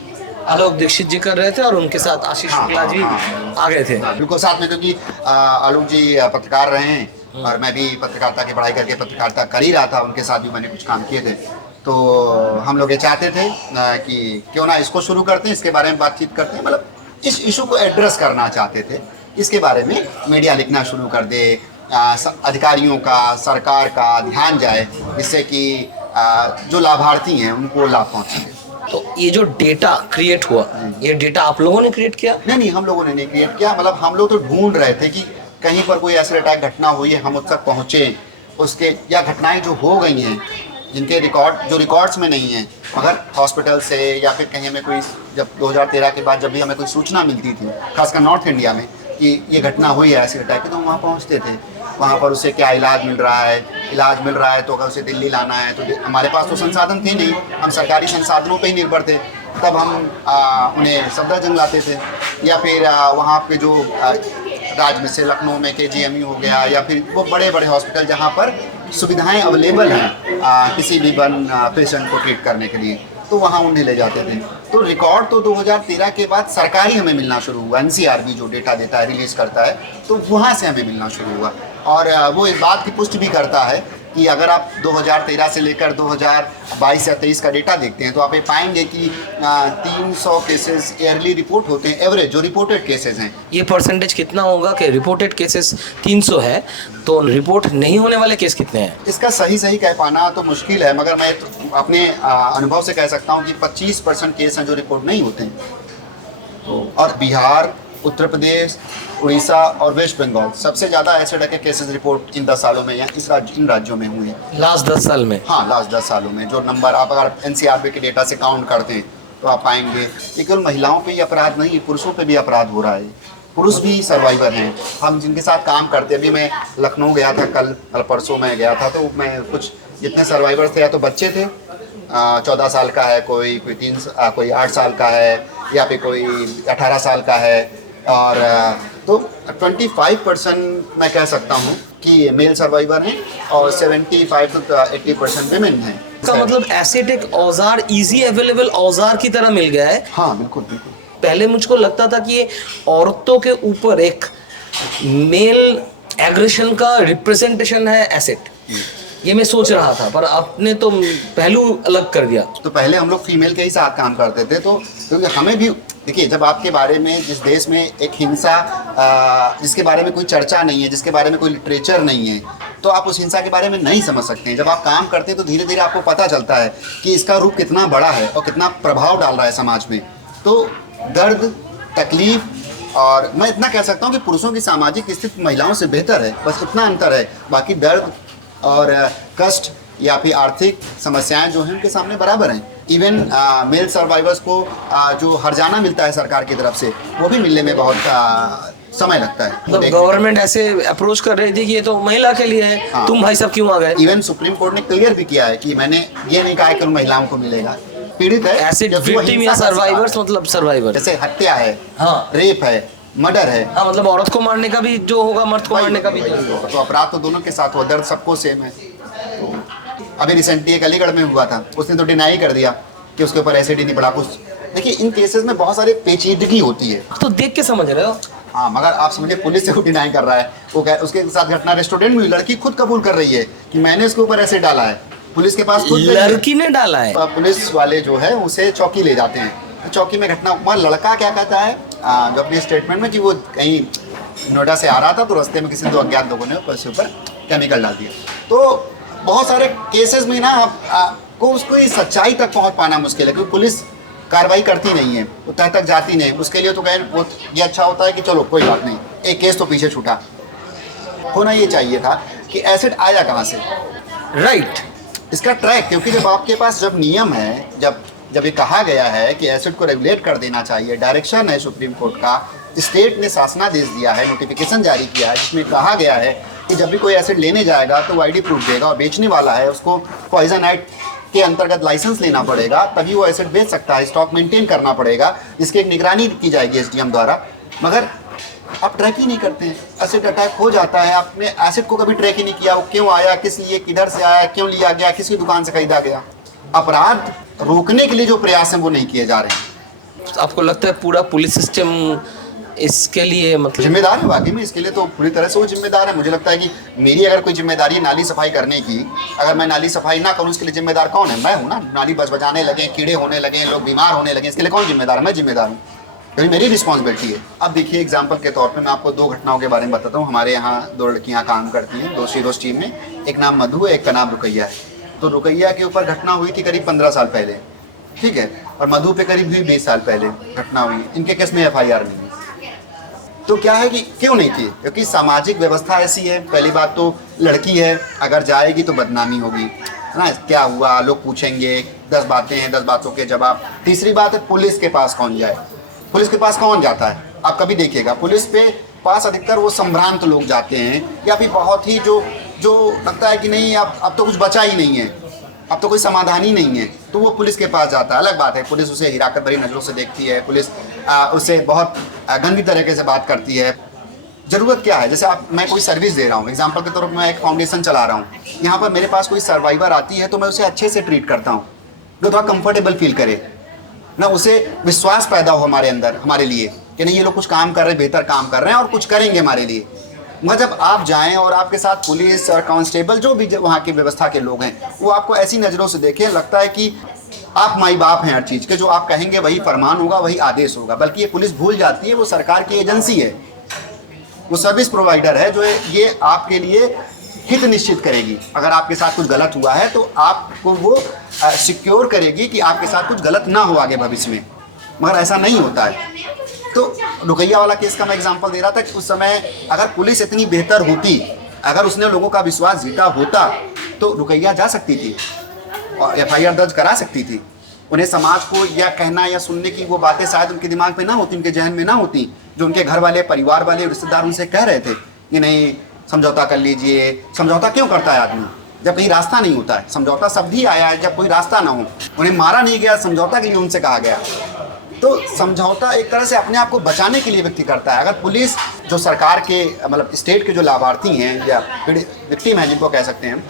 आलोक दीक्षित जी कर रहे थे और उनके साथ आशीष शुक्ला जी आ गए थे। बिल्कुल साथ में, क्योंकि आलोक जी पत्रकार रहे हैं और मैं भी पत्रकारिता की पढ़ाई करके पत्रकारिता कर ही रहा था, उनके साथ भी मैंने कुछ काम किए थे। तो हम लोग ये चाहते थे कि क्यों ना इसको शुरू करते हैं, इसके बारे में बातचीत करते हैं, मतलब इस इशू को एड्रेस करना चाहते थे। इसके बारे में मीडिया लिखना शुरू कर दे, अधिकारियों का, सरकार का ध्यान जाए, जिससे कि जो लाभार्थी हैं उनको लाभ पहुँचे। तो ये जो डेटा क्रिएट हुआ, ये डेटा आप लोगों ने क्रिएट किया? नहीं, हम लोगों ने नहीं क्रिएट किया। मतलब हम लोग तो ढूंढ रहे थे कि कहीं पर कोई एसिड अटैक घटना हुई है, हम उस तक पहुँचे, उसके या घटनाएं जो हो गई हैं जिनके रिकॉर्ड्स में नहीं है, मगर हॉस्पिटल से या फिर कहीं हमें कोई, जब 2013 के बाद जब भी हमें कोई सूचना मिलती थी, खासकर नॉर्थ इंडिया में, कि ये घटना हुई है एसिड अटैक की, तो हम वहाँ पहुँचते थे। वहाँ पर उसे क्या इलाज मिल रहा है, तो अगर उसे दिल्ली लाना है तो हमारे पास तो संसाधन थे नहीं, हम सरकारी संसाधनों पर ही निर्भर थे। तब हम उन्हें सफदरजंग लाते थे, या फिर वहाँ पे जो राज्य में से लखनऊ में KGMU हो गया, या फिर वो बड़े बड़े हॉस्पिटल जहाँ पर सुविधाएं अवेलेबल हैं किसी भी पेशेंट को ट्रीट करने के लिए, तो वहाँ उन्हें ले जाते थे। तो रिकॉर्ड तो 2013 के बाद सरकारी हमें मिलना शुरू हुआ, NCRB जो डेटा देता है, रिलीज़ करता है, तो वहाँ से हमें मिलना शुरू हुआ। और वो इस बात की पुष्टि भी करता है कि अगर आप 2013 से लेकर 2022 या 23 का डेटा देखते हैं तो आप ये पाएंगे कि 300 केसेस ईयरली रिपोर्ट होते हैं, एवरेज जो रिपोर्टेड केसेस हैं। ये परसेंटेज कितना होगा कि रिपोर्टेड केसेस 300 है, तो रिपोर्ट नहीं होने वाले केस कितने हैं? इसका सही कह पाना तो मुश्किल है, मगर मैं अपने अनुभव से कह सकता हूँ कि 25% केस हैं जो रिपोर्ट नहीं होते हैं। और बिहार, उत्तर प्रदेश, उड़ीसा और वेस्ट बंगाल सबसे ज़्यादा एसिड अटैक केसेस रिपोर्ट इन 10 सालों में या इन राज्यों में हुए हैं। लास्ट 10 साल में? हाँ, लास्ट 10 सालों में जो नंबर आप अगर NCRB के डेटा से काउंट करते हैं तो आप पाएंगे कि केवल महिलाओं पे ही अपराध नहीं, पुरुषों पे भी अपराध हो रहा है। पुरुष भी सर्वाइवर हैं, हम जिनके साथ काम करते हैं। अभी मैं लखनऊ गया था, कल परसों में गया था, तो मैं कुछ जितने सर्वाइवर्स थे, या तो बच्चे थे, 14 साल का है कोई 8 साल का है, या फिर कोई 18 साल का है, और तो 25% मैं कह सकता हूँ कि मेल सर्वाइवर हैं और 75 to 80% विमेन हैं। इसका मतलब एसिड एक औजार, इजी अवेलेबल औजार की तरह मिल गया है। हाँ, बिल्कुल। पहले मुझको लगता था कि ये औरतों के ऊपर एक मेल एग्रेशन का रिप्रेजेंटेशन है एसिड, ये मैं सोच रहा था, पर आपने तो पहलू अलग कर दिया। तो पहले हम लोग फीमेल के ही साथ काम करते थे, तो क्योंकि हमें भी देखिए, जब आपके बारे में जिस देश में एक हिंसा जिसके बारे में कोई चर्चा नहीं है, जिसके बारे में कोई लिटरेचर नहीं है, तो आप उस हिंसा के बारे में नहीं समझ सकते हैं। जब आप काम करते हैं तो धीरे धीरे आपको पता चलता है कि इसका रूप कितना बड़ा है और कितना प्रभाव डाल रहा है समाज में। तो दर्द, तकलीफ, और मैं इतना कह सकता हूँ कि पुरुषों की सामाजिक स्थिति महिलाओं से बेहतर है, बस इतना अंतर है। बाकी दर्द और कष्ट या फिर आर्थिक समस्याएं जो हैं उनके सामने बराबर हैं। इवन मेल सर्वाइवर्स को जो हर्जाना मिलता है सरकार की तरफ से, वो भी मिलने में बहुत समय लगता है। मतलब गवर्नमेंट ऐसे अप्रोच कर रही थी कि ये तो महिला के लिए है, हाँ। तुम भाई सब क्यों आ गए? इवन सुप्रीम कोर्ट ने क्लियर भी किया है कि मैंने ये नहीं कहा कि महिलाओं को मिलेगा। पीड़ित है, एसिड विक्टिम या सर्वाइवर्स, मतलब सर्वाइवर, जैसे हत्या है, हाँ, रेप है, मर्डर है, हाँ, मतलब औरत को मारने का भी जो होगा, मर्द को मारने का भी तो अपराध तो दोनों के साथ हो, दर्द सबको सेम है। तो अभी रिसेंटली एक अलीगढ़ में हुआ था, उसने तो डिनाई कर दिया कि उसके ऊपर एसिड ही नहीं पड़ा कुछ। देखिए इन केसेस में बहुत सारे पेचीदगी होती है। तो देख के समझ रहे हो। हाँ, मगर आप समझिए पुलिस से वो डिनाई कर रहा है, वो उसके साथ घटना रेस्टोरेंट में हुई, लड़की खुद कबूल कर रही है कि मैंने उसके ऊपर एसिड डाला है, पुलिस के पास खुद लड़की ने डाला है। पुलिस वाले जो है उसे चौकी ले जाते हैं, तो चौकी में घटना, मगर लड़का क्या कहता है जो अपने स्टेटमेंट में कि वो कहीं नोएडा से आ रहा था तो रास्ते में किसी 2 अज्ञात लोगों ने उसके ऊपर केमिकल डाल दिया। तो बहुत सारे केसेस में ना आपको उसको सच्चाई तक पहुंच पाना मुश्किल है, क्योंकि पुलिस कार्रवाई करती नहीं है, वो तह तक जाती नहीं। उसके लिए तो कहें वो ये अच्छा होता है कि चलो कोई बात नहीं, एक केस तो पीछे छूटा। होना ये चाहिए था कि एसिड आया कहाँ से, राइट, इसका ट्रैक। क्योंकि जब आपके पास जब नियम है, जब ये कहा गया है कि एसिड को रेगुलेट कर देना चाहिए, डायरेक्शन है सुप्रीम कोर्ट का, स्टेट ने शासनादेश दिया है, नोटिफिकेशन जारी किया है जिसमें कहा गया है कि जब भी कोई एसिड लेने जाएगा तो वो आईडी प्रूफ देगा, और बेचने वाला है उसको पॉइजन एक्ट के अंतर्गत लाइसेंस लेना पड़ेगा, तभी वो एसिड बेच सकता है, स्टॉक मेंटेन करना पड़ेगा, जिसकी एक निगरानी की जाएगी एसडीएम द्वारा। मगर आप ट्रैक ही नहीं करते हैं। एसिड अटैक हो जाता है, आपने एसिड को कभी ट्रैक ही नहीं किया, वो क्यों आया, किस लिए, किधर से आया, क्यों लिया गया, किसकी दुकान से खरीदा गया। अपराध रोकने के लिए जो प्रयास हैं वो नहीं किए जा रहे हैं। आपको लगता है पूरा पुलिस सिस्टम इसके लिए मतलब जिम्मेदार है? वाकई में इसके लिए तो पूरी तरह से वो जिम्मेदार है। मुझे लगता है कि मेरी अगर कोई जिम्मेदारी है नाली सफाई करने की, अगर मैं नाली सफाई ना करूँ इसके लिए जिम्मेदार कौन है? मैं हूँ ना। नाली बजाने लगे, कीड़े होने लगे, लोग बीमार होने लगे, इसके लिए कौन जिम्मेदार है? मैं जिम्मेदार हूँ, क्योंकि मेरी रिस्पॉन्सिबिलिटी है। अब देखिए एग्जाम्पल के तौर पर मैं आपको 2 घटनाओं के बारे में बताता हूँ। हमारे यहाँ 2 लड़कियाँ काम करती हैं, 2 शीरोज टीम में, एक नाम मधु है, एक का नाम रुकैया है। तो रुकैया के ऊपर घटना हुई थी करीब 15 साल पहले, ठीक है, और मधु पे करीब हुई 20 साल पहले घटना हुई। इनके केस में FIR नहीं है। तो क्या है कि क्यों नहीं थी? क्योंकि सामाजिक व्यवस्था ऐसी है। पहली बात तो लड़की है, अगर जाएगी तो बदनामी होगी, है ना, क्या हुआ लोग पूछेंगे, 10 बातें हैं, 10 बातों के जवाब। तीसरी बात है पुलिस के पास कौन जाए, पुलिस के पास कौन जाता है? आप कभी देखिएगा पुलिस पे पास अधिकतर वो संभ्रांत लोग जाते हैं, या फिर बहुत ही जो लगता है कि नहीं अब तो कुछ बचा ही नहीं है, अब तो कोई समाधान ही नहीं है, तो वो पुलिस के पास जाता है। अलग बात है पुलिस उसे हिराकत भरी नज़रों से देखती है, पुलिस उससे बहुत गंदी तरीके से बात करती है। ज़रूरत क्या है? जैसे मैं कोई सर्विस दे रहा हूँ, एग्जांपल के तौर पर मैं एक फाउंडेशन चला रहा हूँ, यहाँ पर मेरे पास कोई सर्वाइवर आती है तो मैं उसे अच्छे से ट्रीट करता हूँ, जो थोड़ा कंफर्टेबल फील करे ना, उसे विश्वास पैदा हो हमारे अंदर, हमारे लिए कि नहीं ये लोग कुछ काम कर रहे हैं, बेहतर काम कर रहे हैं और कुछ करेंगे हमारे लिए। मगर जब आप जाएं और आपके साथ पुलिस और कांस्टेबल जो भी वहाँ की व्यवस्था के लोग हैं वो आपको ऐसी नज़रों से देखें, लगता है कि आप माई बाप हैं हर चीज़ के, जो आप कहेंगे वही फरमान होगा, वही आदेश होगा। बल्कि ये पुलिस भूल जाती है वो सरकार की एजेंसी है, वो सर्विस प्रोवाइडर है, जो ये आपके लिए हित निश्चित करेगी। अगर आपके साथ कुछ गलत हुआ है तो आपको वो सिक्योर करेगी कि आपके साथ कुछ गलत ना हो आगे भविष्य में। मगर ऐसा नहीं होता है। तो रुकैया वाला केस का मैं एग्जांपल दे रहा था कि उस समय अगर पुलिस इतनी बेहतर होती, अगर उसने लोगों का विश्वास जीता होता, तो रुकैया जा सकती थी और FIR दर्ज करा सकती थी। उन्हें समाज को या कहना या सुनने की वो बातें शायद उनके दिमाग में ना होती, उनके जहन में ना होती, जो उनके घर वाले, परिवार वाले, रिश्तेदार उनसे कह रहे थे कि नहीं समझौता कर लीजिए। समझौता क्यों करता है आदमी जब कहीं रास्ता नहीं होता है? समझौता शब्द ही आया है जब कोई रास्ता ना हो। उन्हें मारा नहीं गया, समझौता के लिए उनसे कहा गया। तो समझौता एक तरह से अपने आप को बचाने के लिए व्यक्ति करता है। अगर पुलिस जो सरकार के मतलब स्टेट के जो लाभार्थी हैं या विक्टिम हैं जिनको कह सकते हैं,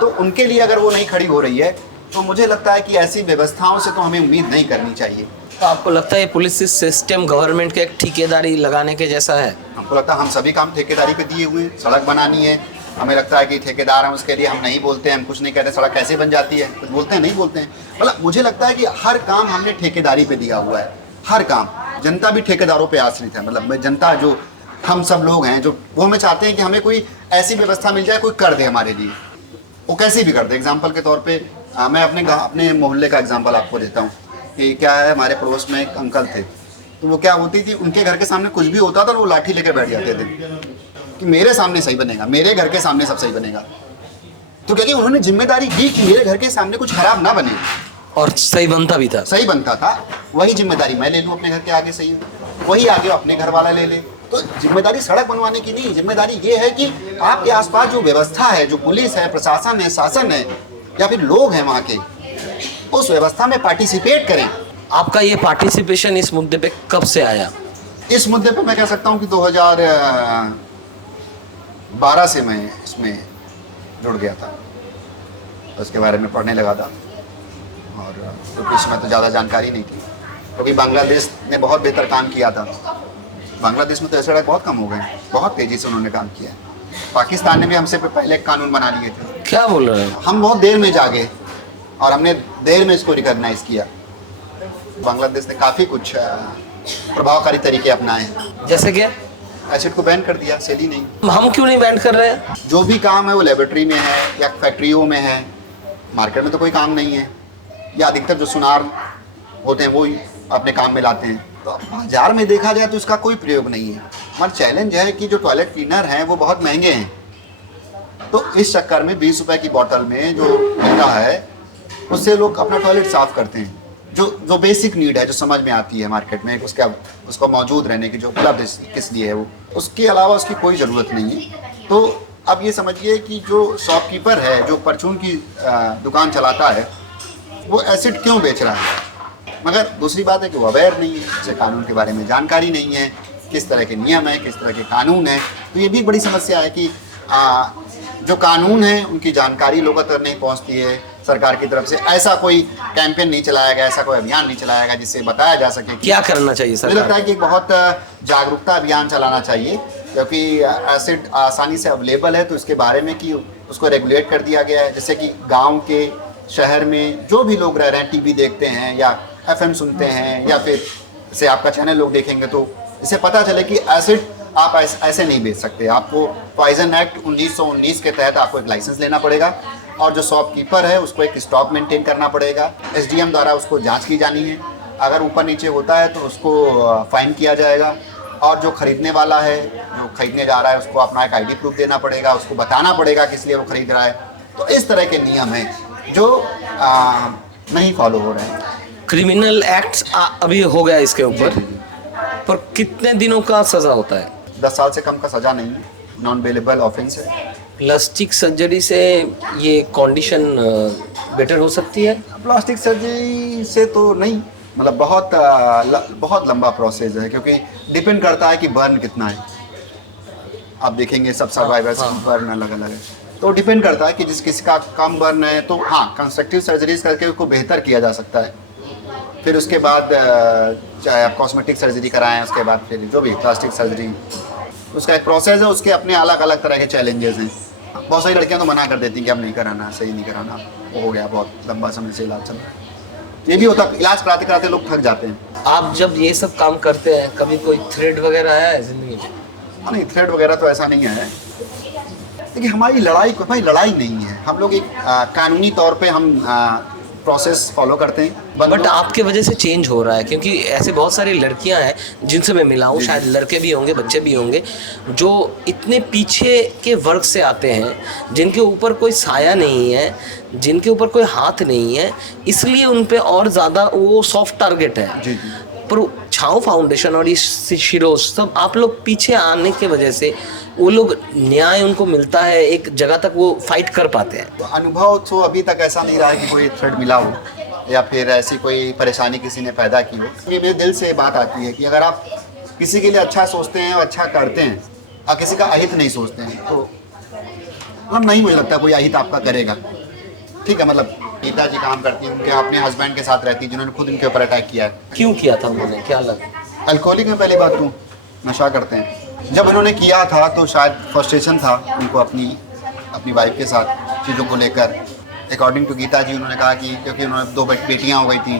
तो उनके लिए अगर वो नहीं खड़ी हो रही है तो मुझे लगता है कि ऐसी व्यवस्थाओं से तो हमें उम्मीद नहीं करनी चाहिए। तो आपको लगता है पुलिस सिस्टम गवर्नमेंट के एक ठेकेदारी लगाने के जैसा है? हमको लगता है हम सभी काम ठेकेदारी पे दिए हुए हैं। सड़क बनानी है, हमें लगता है कि ठेकेदार हैं, उसके लिए हम नहीं बोलते हैं, हम कुछ नहीं कहते। सड़क कैसे बन जाती है, कुछ बोलते हैं, नहीं बोलते हैं। मतलब मुझे लगता है कि हर काम हमने ठेकेदारी पे दिया हुआ है, हर काम। जनता भी ठेकेदारों पे आश्रित है। मतलब जनता जो हम सब लोग हैं, जो वो हमें चाहते हैं कि हमें कोई ऐसी व्यवस्था मिल जाए, कोई कर दे हमारे लिए, वो कैसे भी कर दे। एग्जाम्पल के तौर पर मैं अपने मोहल्ले का एग्जाम्पल आपको देता हूँ कि क्या है, हमारे पड़ोस में एक अंकल थे, तो वो क्या होती थी, उनके घर के सामने कुछ भी होता था वो लाठी लेके बैठ जाते थे कि मेरे सामने सही बनेगा, मेरे घर के सामने सब सही बनेगा। तो क्योंकि उन्होंने जिम्मेदारी दी कि मेरे घर के सामने कुछ खराब ना बने, और सही बनता भी था, सही बनता था। वही जिम्मेदारी मैं ले लूँ अपने घर के आगे, सही है, वही आगे अपने घर वाला ले ले। तो जिम्मेदारी सड़क बनवाने की नहीं, जिम्मेदारी ये है कि आपके आसपास जो व्यवस्था है, जो पुलिस है, प्रशासन है, शासन है, या फिर लोग हैं वहाँ के, उस व्यवस्था में पार्टिसिपेट करें। आपका ये पार्टिसिपेशन इस मुद्दे पे कब से आया? इस मुद्दे पे मैं कह सकता हूँ कि 2012 से मैं इसमें जुड़ गया था। तो उसके बारे में पढ़ने लगा था। और क्योंकि उस समय तो ज़्यादा जानकारी नहीं थी, क्योंकि बांग्लादेश ने बहुत बेहतर काम किया था। बांग्लादेश में तो ऐसे सड़क बहुत कम हो गए, बहुत तेज़ी से उन्होंने काम किया। पाकिस्तान ने भी हमसे पहले एक कानून बना लिए थे। क्या बोल रहे हैं? हम बहुत देर में जागे और हमने देर में इसको रिकॉग्नाइज किया। बांग्लादेश ने काफ़ी कुछ प्रभावकारी तरीके अपनाए। जैसे क्या? एसिड को बैन कर दिया, सेल ही नहीं। हम क्यों नहीं बैन कर रहे हैं? जो भी काम है वो लेबोरेटरी में है या फैक्ट्रियों में है, मार्केट में तो कोई काम नहीं है। या अधिकतर जो सुनार होते हैं वो ही अपने काम में लाते हैं। तो बाजार में देखा जाए तो इसका कोई प्रयोग नहीं है। हमारा चैलेंज है कि जो टॉयलेट क्लीनर हैं वो बहुत महंगे हैं, तो इस चक्कर में 20 रुपए की बोतल में जो मिलता है उससे लोग अपना टॉयलेट साफ करते हैं। जो बेसिक नीड है, जो समझ में आती है मार्केट में, उसको मौजूद रहने की, जो उपलब्ध किस लिए है वो, उसके अलावा उसकी कोई ज़रूरत नहीं है। तो अब ये समझिए कि जो शॉपकीपर है, जो परचून की दुकान चलाता है, वो एसिड क्यों बेच रहा है? मगर दूसरी बात है कि वो अवेयर नहीं है, उसे कानून के बारे में जानकारी नहीं है, किस तरह के नियम है, किस तरह के कानून है। तो ये भी बड़ी समस्या है कि जो कानून है उनकी जानकारी लोगों तक नहीं पहुंचती है सरकार की तरफ से। ऐसा कोई कैंपेन नहीं चलाया गया, ऐसा कोई अभियान नहीं चलाया गया जिससे बताया जा सके क्या करना चाहिए सरकार? मुझे लगता है कि एक बहुत जागरूकता अभियान चलाना चाहिए, क्योंकि एसिड आसानी से अवेलेबल है, तो इसके बारे में कि उसको रेगुलेट कर दिया गया है। जैसे कि गाँव के, शहर में जो भी लोग रह रहे हैं, टीवी देखते हैं या FM सुनते हैं, या फिर जैसे आपका चैनल लोग देखेंगे, तो इससे पता चले कि एसिड आप ऐसे नहीं बेच सकते। आपको पॉइजन एक्ट 1919 के तहत आपको एक लाइसेंस लेना पड़ेगा, और जो शॉपकीपर है उसको एक स्टॉक मेंटेन करना पड़ेगा। SDM द्वारा उसको जांच की जानी है। अगर ऊपर नीचे होता है तो उसको फाइन किया जाएगा, और जो खरीदने वाला है, जो खरीदने जा रहा है, उसको अपना एक ID प्रूफ देना पड़ेगा, उसको बताना पड़ेगा किस लिए वो खरीद रहा है। तो इस तरह के नियम हैं जो नहीं फॉलो हो रहे हैं। क्रिमिनल एक्ट्स अभी हो गया इसके ऊपर, पर कितने दिनों का सजा होता है? 10 साल से कम का सजा नहीं है, नॉन बेलेबल ऑफेंस है। प्लास्टिक सर्जरी से ये कंडीशन बेटर हो सकती है? प्लास्टिक सर्जरी से तो नहीं, मतलब बहुत लंबा प्रोसेस है, क्योंकि डिपेंड करता है कि बर्न कितना है। आप देखेंगे सब सर्वाइवर्स की बर्न अलग अलग है, तो डिपेंड करता है कि किसी का कम बर्न है तो हाँ, कंस्ट्रक्टिव सर्जरीज करके उसको बेहतर किया जा सकता है। फिर उसके बाद चाहे आप कॉस्मेटिक सर्जरी कराएं, उसके बाद फिर जो भी प्लास्टिक सर्जरी, उसका एक प्रोसेस है, उसके अपने अलग अलग तरह के चैलेंजेस हैं। बहुत सारी लड़कियां तो मना कर देती हैं कि अब नहीं कराना, सही नहीं कराना, वो हो गया, बहुत लंबा समय से इलाज चल रहा है। ये भी होता, इलाज कराते कराते लोग थक जाते हैं। आप जब ये सब काम करते हैं, कभी कोई थ्रेड वगैरह आया है जिंदगी में? नहीं, थ्रेड वगैरह तो ऐसा नहीं है, लेकिन हमारी लड़ाई नहीं है। हम लोग एक कानूनी तौर पे हम प्रोसेस फॉलो करते हैं। बट आपके वजह से चेंज हो रहा है, क्योंकि ऐसे बहुत सारी लड़कियां हैं जिनसे मैं मिला हूँ, शायद लड़के भी होंगे, बच्चे भी होंगे, जो इतने पीछे के वर्ग से आते हैं, जिनके ऊपर कोई साया नहीं है, जिनके ऊपर कोई हाथ नहीं है, इसलिए उन पे और ज़्यादा वो सॉफ्ट टारगेट है। जी। पर छाँव फाउंडेशन और इस शिरोज सब आप लोग पीछे आने की वजह से वो लोग न्याय उनको मिलता है, एक जगह तक वो फाइट कर पाते हैं। तो अनुभव तो अभी तक ऐसा नहीं रहा है कि कोई थ्रेड मिला हो या फिर ऐसी कोई परेशानी किसी ने पैदा की हो। ये मेरे दिल से बात आती है कि अगर आप किसी के लिए अच्छा सोचते हैं और अच्छा करते हैं और किसी का अहित नहीं सोचते हैं, तो मतलब नहीं, मुझे लगता कोई अहित आपका करेगा। ठीक है, मतलब गीता जी काम करती हैं, उनके अपने हस्बैंड के साथ रहती हैं, जिन्होंने खुद उनके ऊपर अटैक किया है। क्यों किया था उन्होंने, क्या लगा? अल्कोहलिक में पहली बात तो नशा करते हैं। जब उन्होंने किया था तो शायद फ्रस्ट्रेशन था उनको अपनी वाइफ के साथ चीज़ों को लेकर। अकॉर्डिंग टू गीता जी उन्होंने कहा कि क्योंकि उन्होंने 2 बेटियां हो गई थी,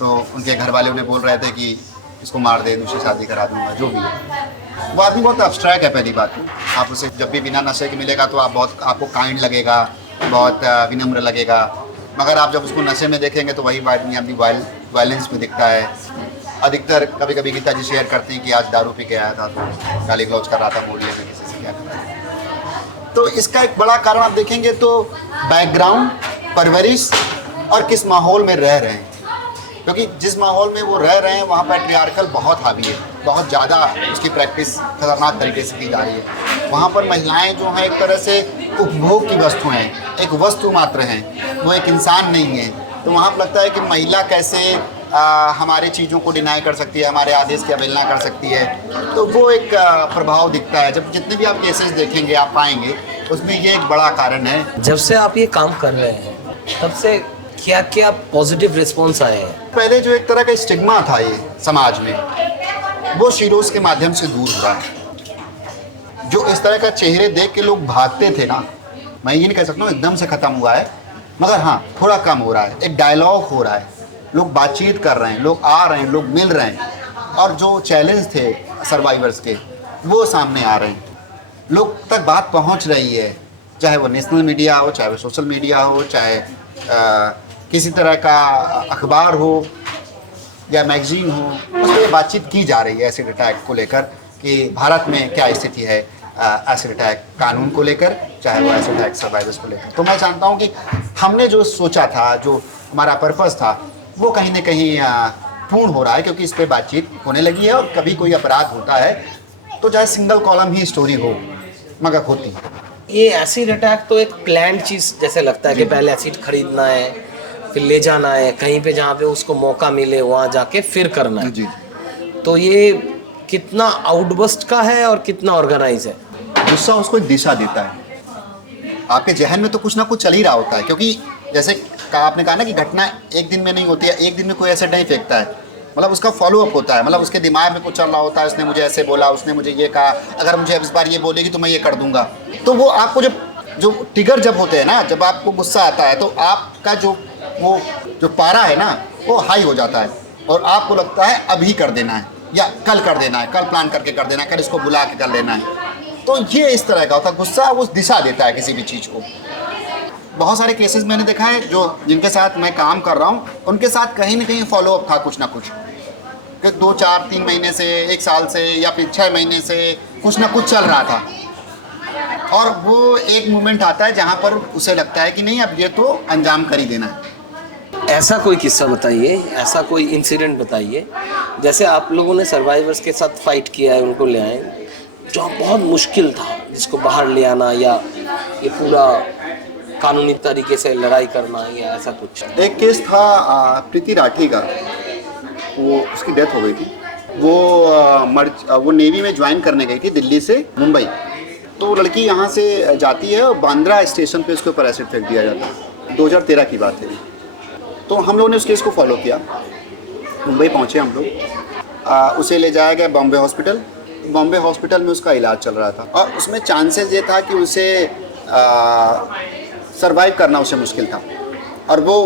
तो उनके घर वाले उन्हें बोल रहे थे कि इसको मार दे, दूसरी शादी करा दूंगा, जो भी है। वो आदमी बहुत अब्स्ट्रैक्ट है। पहली बात, आप उसे जब भी बिना नशे के मिलेगा तो आपको काइंड लगेगा, बहुत विनम्र लगेगा, मगर आप जब उसको नशे में देखेंगे तो वही आदमी अपनी वायलेंस में दिखता है। अधिकतर कभी कभी गीता जी शेयर करते हैं कि आज दारू पी के आया था तो गाली गलौज कर रहा था मोहल्ले में, किसी से क्या कर रहा है। तो इसका एक बड़ा कारण आप देखेंगे तो बैकग्राउंड, परवरिश और किस माहौल में रह रहे हैं, क्योंकि जिस माहौल में वो रह रहे हैं वहाँ पैट्रियार्कल बहुत हावी है, बहुत ज़्यादा उसकी प्रैक्टिस खतरनाक तरीके से की जा रही है। वहाँ पर महिलाएं जो हैं एक तरह से उपभोग की वस्तु हैं, एक वस्तु मात्र हैं, वो एक इंसान नहीं है। तो वहाँ पर लगता है कि महिला कैसे हमारे चीज़ों को डिनाई कर सकती है, हमारे आदेश की अवहेलना कर सकती है। तो वो एक प्रभाव दिखता है। जब जितने भी आप केसेस देखेंगे आप पाएंगे उसमें ये एक बड़ा कारण है। जब से आप ये काम कर रहे हैं तब से क्या क्या पॉजिटिव रिस्पॉन्स आए हैं? पहले जो एक तरह का स्टिग्मा था ये समाज में, वो शिरोज के माध्यम से दूर हुआ है। जो इस तरह का चेहरे देख के लोग भागते थे ना, मैं ये नहीं कह सकता हूँ एकदम से ख़त्म हुआ है, मगर हाँ थोड़ा कम हो रहा है। एक डायलॉग हो रहा है, लोग बातचीत कर रहे हैं, लोग आ रहे हैं, लोग मिल रहे हैं, और जो चैलेंज थे सर्वाइवर्स के वो सामने आ रहे हैं, लोग तक बात पहुंच रही है, चाहे वो नेशनल मीडिया हो, चाहे वो सोशल मीडिया हो, चाहे किसी तरह का अखबार हो या मैगजीन हो, उस पर बातचीत की जा रही है एसिड अटैक को लेकर कि भारत में क्या स्थिति है एसिड अटैक कानून को लेकर, चाहे वो एसिड अटैक सर्वाइवर्स को लेकर। तो मैं जानता हूँ कि हमने जो सोचा था, जो हमारा पर्पस था, वो कहीं ना कहीं पूर्ण हो रहा है, क्योंकि इस पर बातचीत होने लगी है। और कभी कोई अपराध होता है तो चाहे सिंगल कॉलम ही स्टोरी हो, मगर होती है। ये एसिड अटैक तो एक प्लान्ड चीज़ जैसे लगता है कि पहले एसिड खरीदना है, फिर ले जाना है कहीं पे जहाँ पे उसको मौका मिले, वहाँ जाके फिर करना है। जी। तो ये कितना आउटबस्ट का है और कितना ऑर्गेनाइज है? गुस्सा उसको एक दिशा देता है। आपके जहन में तो कुछ ना कुछ चल ही रहा होता है, क्योंकि जैसे आपने कहा ना कि घटना एक दिन में नहीं होती है, एक दिन में कोई एसिड नहीं फेंकता है, मतलब उसका फॉलोअप होता है, मतलब उसके दिमाग में कुछ चल रहा होता है, उसने मुझे ऐसे बोला, उसने मुझे ये कहा, अगर मुझे इस बार ये बोलेगी तो मैं ये कर दूंगा। तो वो आपको जो ट्रिगर जब होते हैं ना, जब आपको गुस्सा आता है, तो आपका जो पारा है ना, वो हाई हो जाता है, और आपको लगता है अभी कर देना है, या कल कर देना है, कल प्लान करके कर देना है, कल इसको बुला के कर लेना है। तो ये इस तरह का होता है, गुस्सा वो दिशा देता है किसी भी चीज़ को। बहुत सारे केसेस मैंने देखा है, जो जिनके साथ मैं काम कर रहा हूँ, उनके साथ कहीं ना कहीं फॉलोअप था कुछ ना कुछ, कि 2, 4, 3 महीने से, 1 साल से, या फिर 6 महीने से कुछ ना कुछ चल रहा था, और वो एक मोमेंट आता है जहाँ पर उसे लगता है कि नहीं, अब ये तो अंजाम कर ही देना है। ऐसा कोई किस्सा बताइए, ऐसा कोई इंसिडेंट बताइए, जैसे आप लोगों ने सर्वाइवर्स के साथ फाइट किया है, उनको ले आए, जो बहुत मुश्किल था, जिसको बाहर ले आना, या ये पूरा कानूनी तरीके से लड़ाई करना, या ऐसा कुछ? एक केस था प्रीति राठी का, वो उसकी डेथ हो गई थी। वो नेवी में ज्वाइन करने गई थी दिल्ली से मुंबई। तो लड़की यहाँ से जाती है और बांद्रा स्टेशन पे उसके ऊपर एसिड फेंक दिया जाता है। 2013 की बात है। तो हम लोगों ने उस केस को फॉलो किया, मुंबई पहुँचे हम लोग, उसे ले जाया गया बॉम्बे हॉस्पिटल। बॉम्बे हॉस्पिटल में उसका इलाज चल रहा था, और उसमें चांसेस ये था कि उसे सरवाइव करना उसे मुश्किल था। और वो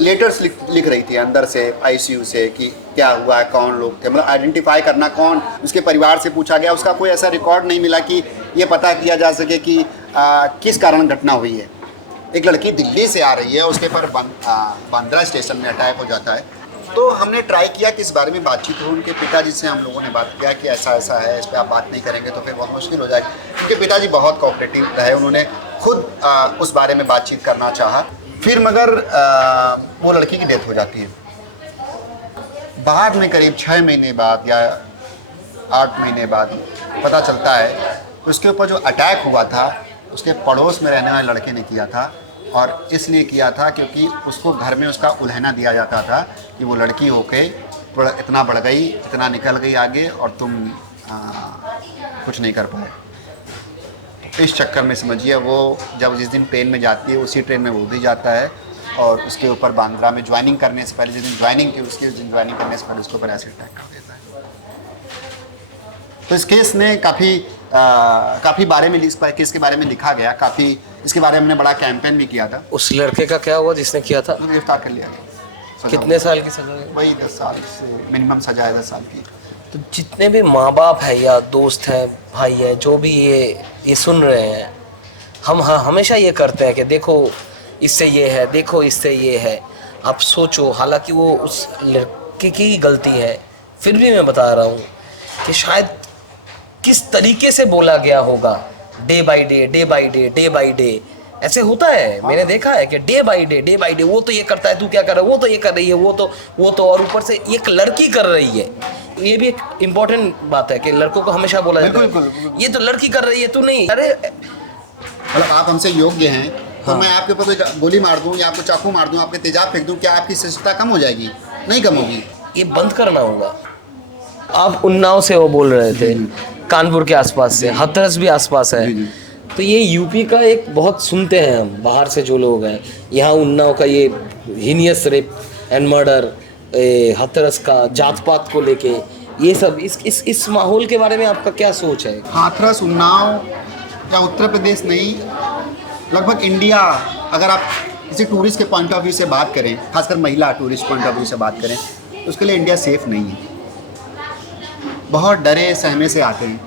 लेटर्स लिख रही थी अंदर से, आईसीयू से, कि क्या हुआ है, कौन लोग थे, मतलब आइडेंटिफाई करना कौन। उसके परिवार से पूछा गया, उसका कोई ऐसा रिकॉर्ड नहीं मिला कि ये पता किया जा सके कि किस कारण घटना हुई है। एक लड़की दिल्ली से आ रही है, उसके पर बांद्रा स्टेशन में अटैक हो जाता है। तो हमने ट्राई किया कि इस बारे में बातचीत हो। उनके पिताजी से हम लोगों ने बात किया कि ऐसा ऐसा है, इस पर आप बात नहीं करेंगे तो फिर बहुत मुश्किल हो जाएगी। उनके पिताजी बहुत कोऑपरेटिव रहे, उन्होंने खुद उस बारे में बातचीत करना चाहा। फिर मगर वो लड़की की डेथ हो जाती है। बाद में करीब 6 महीने बाद या 8 महीने बाद पता चलता है उसके ऊपर जो अटैक हुआ था उसके पड़ोस में रहने वाले लड़के ने किया था, और इसलिए किया था क्योंकि उसको घर में उसका उल्हना दिया जाता था कि वो लड़की होके इतना बढ़ गई, इतना निकल गई आगे, और तुम कुछ नहीं कर पाए। इस चक्कर में समझिए वो जब जिस दिन ट्रेन में जाती है उसी ट्रेन में वो भी जाता है, और उसके ऊपर बांद्रा में ज्वाइनिंग करने से पहले, जिस दिन ज्वाइनिंग की उसकी, उस दिन ज्वाइनिंग करने से पहले उसके ऊपर एसिड अटैक कर देता है। तो इस केस ने काफ़ी बारे में, इस केस के बारे में लिखा गया, काफ़ी इसके बारे में हमने बड़ा कैंपेन भी किया था। उस लड़के का क्या हुआ जिसने किया था? गिरफ्तार कर लिया गया। कितने साल की सजा? वही 10 साल से मिनिमम सजा है, 10 साल की। तो जितने भी माँ बाप है या दोस्त हैं, भाई है, जो भी ये सुन रहे हैं, हम हमेशा ये करते हैं कि देखो इससे ये है, देखो इससे ये है। आप सोचो, हालांकि वो उस लड़के की गलती है, फिर भी मैं बता रहा हूँ कि शायद किस तरीके से बोला गया होगा, डे बाय डे ऐसे होता है। मैंने देखा है कि डे बाय डे वो तो ये करता है, तू क्या कर रहा है, वो तो ये कर रही है, वो तो और ऊपर से एक लड़की कर रही है। ये भी एक इम्पोर्टेंट बात है कि लड़कों को हमेशा बोला जाता है ये तो लड़की कर रही है, तू नहीं। अरे मतलब आप हमसे योग्य हैं, तो मैं आपके ऊपर कोई गोली मार दूं या आपको चाकू मार दूं, आपके तेजाब फेंक दूं, क्या आपकी सजता कम हो जाएगी? नहीं कम होगी। ये बंद करना होगा। आप उन्नाव से वो बोल रहे थे, कानपुर के आसपास से, हाथरस भी आसपास है। तो ये यूपी का एक बहुत सुनते हैं हम बाहर से जो लोग हैं, यहाँ उन्नाव का ये heinous rape and murder, Hathras का जात पात को लेके, ये सब इस माहौल के बारे में आपका क्या सोच है? हाथरस, उन्नाव या उत्तर प्रदेश नहीं, लगभग इंडिया, अगर आप किसी टूरिस्ट के पॉइंट ऑफ व्यू से बात करें, खासकर महिला टूरिस्ट पॉइंट ऑफ व्यू से बात करें, तो उसके लिए इंडिया सेफ नहीं है। बहुत डरे सहमे से आते हैं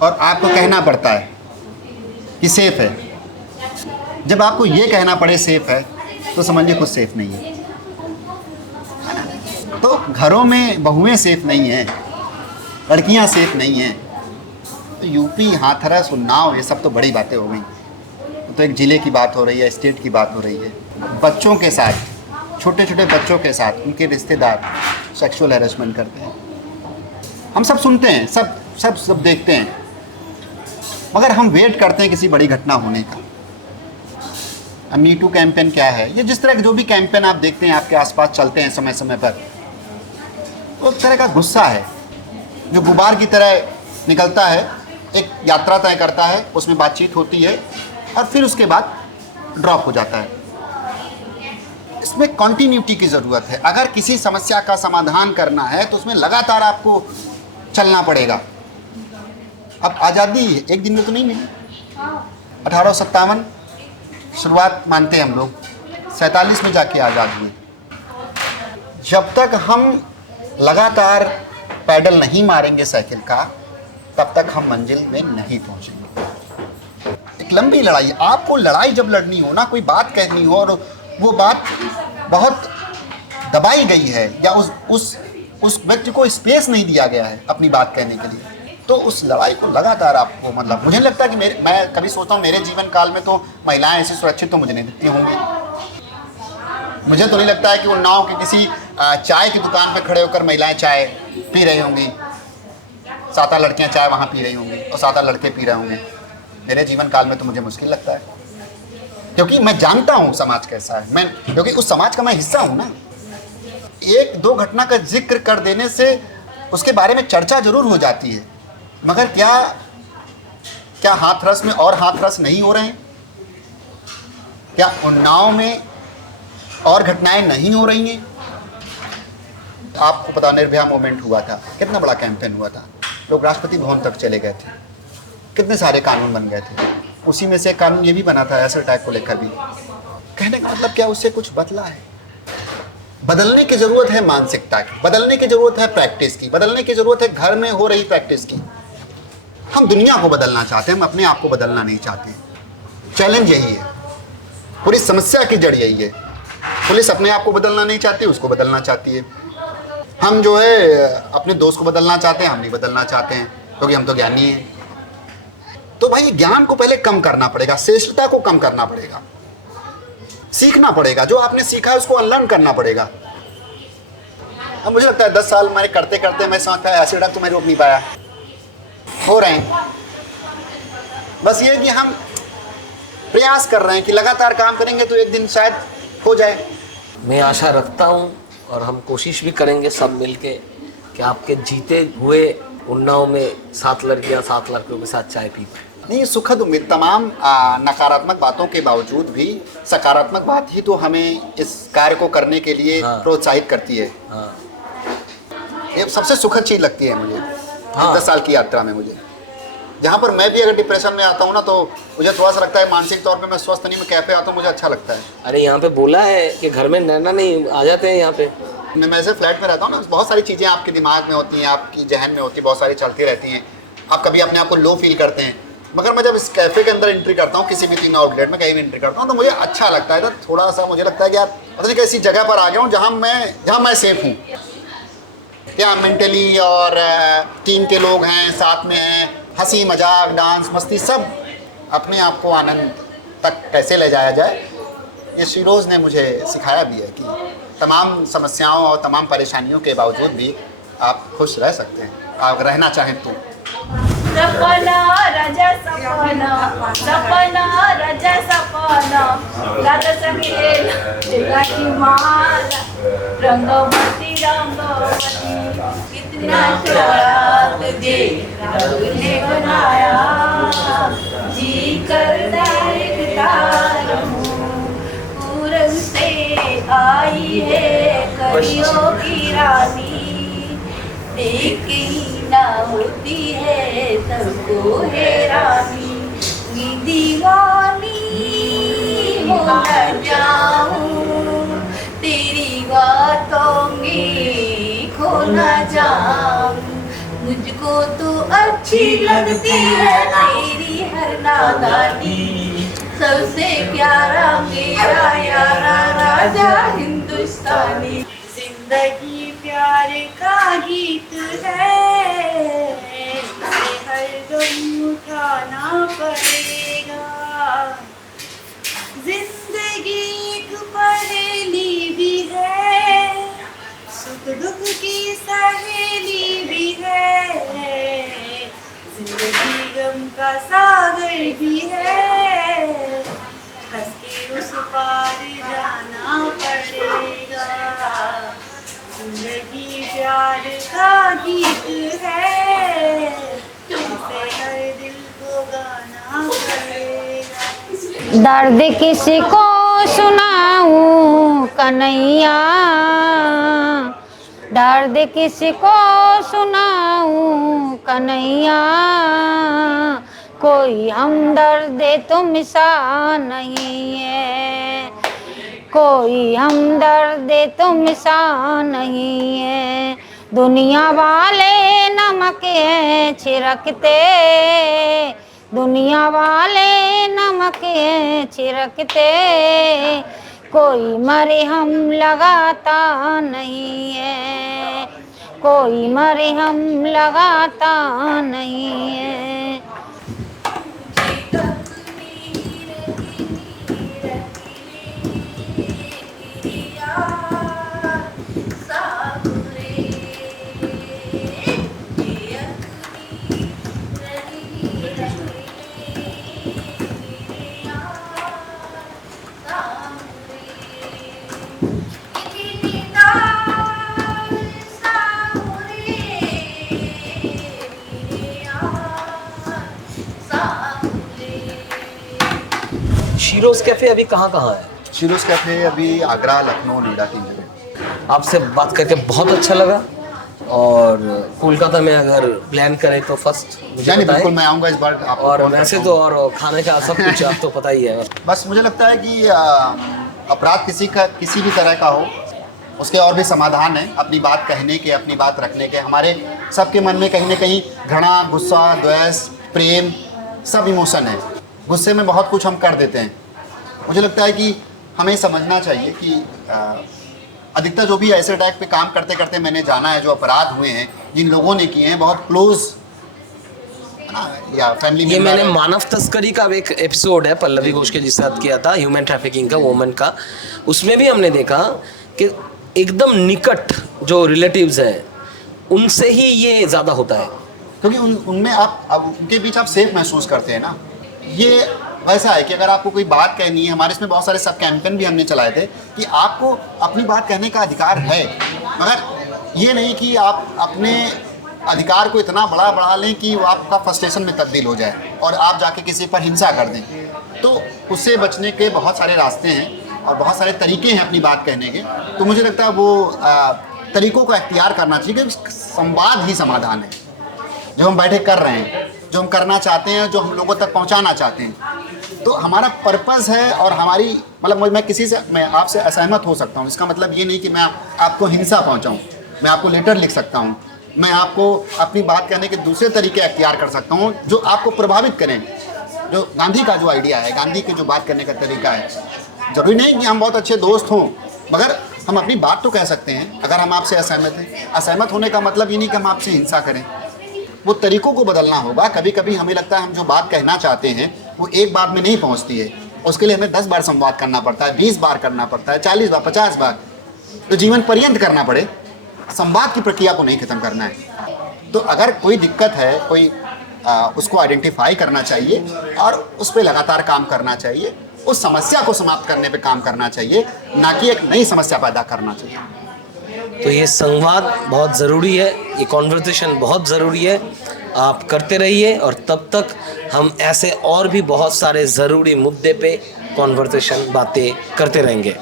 और आपको कहना पड़ता है कि सेफ है। जब आपको ये कहना पड़े सेफ है तो समझिए कुछ सेफ नहीं है। तो घरों में बहुएं सेफ नहीं हैं, लड़कियां सेफ नहीं हैं। तो यूपी, हाथरस, उन्नाव, ये सब तो बड़ी बातें हो गई। तो एक ज़िले की बात हो रही है, स्टेट की बात हो रही है। बच्चों के साथ, छोटे छोटे बच्चों के साथ उनके रिश्तेदार सेक्सुअल हैरेसमेंट करते हैं। हम सब सुनते हैं, सब देखते हैं, मगर हम वेट करते हैं किसी बड़ी घटना होने का। अब मी टू कैंपेन क्या है, ये जिस तरह के जो भी कैंपेन आप देखते हैं आपके आसपास चलते हैं समय समय पर, तो एक तरह का गुस्सा है जो गुबार की तरह निकलता है, एक यात्रा तय करता है, उसमें बातचीत होती है और फिर उसके बाद ड्रॉप हो जाता है। इसमें कॉन्टिन्यूटी की ज़रूरत है। अगर किसी समस्या का समाधान करना है तो उसमें लगातार आपको चलना पड़ेगा। अब आज़ादी एक दिन में तो नहीं मिली। 1857 शुरुआत मानते हैं हम लोग, 47 में जाके आज़ाद हुए। जब तक हम लगातार पैडल नहीं मारेंगे साइकिल का, तब तक हम मंजिल में नहीं पहुंचेंगे। एक लंबी लड़ाई, आपको लड़ाई जब लड़नी हो ना, कोई बात कहनी हो और वो बात बहुत दबाई गई है या उस व्यक्ति को स्पेस नहीं दिया गया है अपनी बात कहने के लिए, तो उस लड़ाई को लगातार आपको, मतलब मुझे लगता है कि मैं कभी सोचता हूँ मेरे जीवन काल में तो महिलाएं ऐसी सुरक्षित तो मुझे नहीं दिखती होंगी। मुझे तो नहीं लगता है कि उन्नाव के किसी चाय की दुकान पे खड़े होकर महिलाएं चाय पी रही होंगी, 7 लड़कियां चाय वहाँ पी रही होंगी और 7 लड़के पी रहे होंगे। मेरे जीवन काल में तो मुझे मुश्किल लगता है, क्योंकि मैं जानता हूँ समाज कैसा है, क्योंकि उस समाज का मैं हिस्सा हूँ ना। 1-2 घटना का जिक्र कर देने से उसके बारे में चर्चा जरूर हो जाती है, मगर क्या हाथरस में और हाथरस नहीं हो रहे हैं? क्या उन्नाव में और घटनाएं नहीं हो रही हैं? आपको पता, निर्भया मूवमेंट हुआ था, कितना बड़ा कैंपेन हुआ था, लोग राष्ट्रपति भवन तक चले गए थे, कितने सारे कानून बन गए थे। उसी में से एक कानून ये भी बना था एसिड अटैक को लेकर भी। कहने का मतलब क्या, उससे कुछ बदला है? बदलने की ज़रूरत है मानसिकता की, बदलने की ज़रूरत है प्रैक्टिस की, बदलने की ज़रूरत है घर में हो रही प्रैक्टिस की। हम दुनिया को बदलना चाहते हैं, हम अपने आप को बदलना नहीं चाहते। चैलेंज यही है, पूरी समस्या की जड़ यही है। पुलिस अपने आप को बदलना नहीं चाहती, उसको बदलना चाहती है। हम जो है अपने दोस्त को बदलना चाहते हैं, हम नहीं बदलना चाहते हैं, क्योंकि हम तो ज्ञानी हैं। तो भाई ज्ञान को पहले कम करना पड़ेगा, श्रेष्ठता को कम करना पड़ेगा, सीखना पड़ेगा, जो आपने सीखा है उसको अनलर्न करना पड़ेगा। अब मुझे लगता है 10 साल मैंने करते करते मैं समझता है एसिड अटैक तो मैं रोक नहीं पाया, हो रहे हैं। बस ये कि हम प्रयास कर रहे हैं कि लगातार काम करेंगे तो एक दिन शायद हो जाए। मैं आशा रखता हूँ और हम कोशिश भी करेंगे सब मिलके कि आपके जीते हुए उन्नाव में 7 लड़कियाँ 7 लड़कों के साथ चाय पी पाए। नहीं, सुखद उम्मीद। तमाम नकारात्मक बातों के बावजूद भी सकारात्मक बात ही तो हमें इस कार्य को करने के लिए प्रोत्साहित करती है। ये सबसे सुखद चीज़ लगती है मुझे 10 साल की यात्रा में। मुझे जहाँ पर मैं भी अगर डिप्रेशन में आता हूँ ना, तो मुझे थोड़ा सा लगता है मानसिक तौर पे मैं स्वस्थ नहीं, मैं कैफे आता हूँ, मुझे अच्छा लगता है। अरे यहाँ पे बोला है कि घर में नैना नहीं आ जाते हैं यहाँ पे। मैं ऐसे फ्लैट में रहता हूँ ना, बहुत सारी चीज़ें आपके दिमाग में होती हैं, आपकी जहन में होती है, बहुत सारी चलती रहती हैं। आप कभी अपने आप को लो फील करते हैं, मगर मैं जब इस कैफ़े के अंदर एंट्री करता हूँ, किसी भी 3 आउटलेट में कहीं भी एंट्री करता हूँ, तो मुझे अच्छा लगता है। तो थोड़ा सा मुझे लगता है कि यार पता नहीं कैसी जगह पर आ गया हूँ जहाँ मैं सेफ हूँ। यहाँ मेंटली और टीम के लोग हैं, साथ में हैं, हंसी मजाक डांस मस्ती सब, अपने आप को आनंद तक कैसे ले जाया जाए, ये शिरोज़ ने मुझे सिखाया भी है कि तमाम समस्याओं और तमाम परेशानियों के बावजूद भी आप खुश रह सकते हैं, आप रहना चाहें तो। सपना राजा सपना, सपना राजा सपना, राजा संगीला की माला, रंगवती रंगवती, कितना प्यारा तुझे रब ने बनाया। जी करता देखता रहूं। पूरब से आई है कलियों की रानी, देख के ही ना होती है सबको हैरानी। नी दीवानी हो न जाऊं, तेरी बातों में खो न जाऊं। मुझको तो अच्छी लगती है तेरी हर नादानी, सबसे प्यारा मेरा यारा राजा हिंदुस्तानी। जिंदगी प्यार का गीत है, इसे हर दम उठाना पड़ेगा। जिंदगी एक पहेली भी है, सुख दुख की सहेली भी है। जिंदगी गम का सागर भी है, हंस के उस पार जाना पड़ेगा। जिंदगी प्यार का गीत है, इसे हर दिल को गाना पड़ेगा। दर्द किसी को सुनाऊं कन्हैया, दर्द किसी को सुनाऊं कन्हैया। कोई हमदर्द तुम सा नहीं है, कोई हमदर्द तुम सा नहीं है। दुनिया वाले नमक हैं छिड़कते, दुनिया वाले नमक हैं छिड़कते। कोई मरहम लगाता नहीं है, कोई मरहम लगाता नहीं है। शीरोज कैफे अभी कहाँ कहाँ है? शीरोज कैफे अभी आगरा, लखनऊ, नोएडा 3 जगह। आपसे बात करके बहुत अच्छा लगा, और कोलकाता में अगर प्लान करें तो फर्स्ट मुझे नहीं, बताएं। बिल्कुल मैं आऊँगा इस बार। आपको और कॉल वैसे करता तो हूँ। और खाने का सब कुछ आप तो पता ही है। बस मुझे लगता है कि अपराध किसी भी तरह का हो, उसके और भी समाधान है। अपनी बात कहने के, अपनी बात रखने के। हमारे सबके मन में कहीं ना कहीं घृणा, गुस्सा, द्वेष, प्रेम सब इमोशन है। गुस्से में बहुत कुछ हम कर देते हैं। मुझे लगता है कि हमें समझना चाहिए कि अधिकतर जो भी ऐसे अटैक पे काम करते करते मैंने जाना है, जो अपराध हुए हैं, जिन लोगों ने किए हैं, बहुत क्लोज या फैमिली ये मैंने मानव तस्करी का एक एपिसोड है पल्लवी घोष के जिस साथ किया था, ह्यूमन ट्रैफिकिंग का, वुमेन का। उसमें भी हमने देखा कि एकदम निकट जो रिलेटिव्स हैं उनसे ही ये ज़्यादा होता है, क्योंकि उनमें आप उनके बीच आप सेफ महसूस करते हैं ना। ये वैसा है कि अगर आपको कोई बात कहनी है, हमारे इसमें बहुत सारे सब कैंपेन भी हमने चलाए थे कि आपको अपनी बात कहने का अधिकार है, मगर ये नहीं कि आप अपने अधिकार को इतना बढ़ा लें कि वो आपका फ्रस्ट्रेशन में तब्दील हो जाए और आप जाके किसी पर हिंसा कर दें। तो उससे बचने के बहुत सारे रास्ते हैं और बहुत सारे तरीके हैं अपनी बात कहने के। तो मुझे लगता है वो तरीकों का इख्तियार करना चाहिए, क्योंकि संवाद ही समाधान है। जो हम बैठे कर रहे हैं, जो हम करना चाहते हैं, जो हम लोगों तक पहुंचाना चाहते हैं, तो हमारा पर्पस है। और हमारी मतलब मैं आपसे असहमत हो सकता हूं, इसका मतलब ये नहीं कि मैं आपको हिंसा पहुंचाऊं। मैं आपको लेटर लिख सकता हूं, मैं आपको अपनी बात कहने के दूसरे तरीके अख्तियार कर सकता हूं जो आपको प्रभावित करें। जो गांधी का जो आइडिया है, गांधी के जो बात करने का तरीका है, जरूरी नहीं कि हम बहुत अच्छे दोस्त हों, मगर हम अपनी बात तो कह सकते हैं अगर हम आपसे असहमत हैं। असहमत होने का मतलब ये नहीं कि हम आपसे हिंसा करें। वो तरीकों को बदलना होगा। कभी कभी हमें लगता है हम जो बात कहना चाहते हैं वो एक बार में नहीं पहुंचती है, उसके लिए हमें 10 बार संवाद करना पड़ता है, 20 बार करना पड़ता है, 40 बार, 50 बार, तो जीवन पर्यंत करना पड़े। संवाद की प्रक्रिया को नहीं खत्म करना है। तो अगर कोई दिक्कत है, कोई उसको आइडेंटिफाई करना चाहिए और उस पर लगातार काम करना चाहिए। उस समस्या को समाप्त करने पे काम करना चाहिए, ना कि एक नई समस्या पैदा करना चाहिए। तो ये संवाद बहुत ज़रूरी है, ये कॉन्वर्सेशन बहुत ज़रूरी है। आप करते रहिए और तब तक हम ऐसे और भी बहुत सारे ज़रूरी मुद्दे पे कॉन्वर्सेशन बातें करते रहेंगे।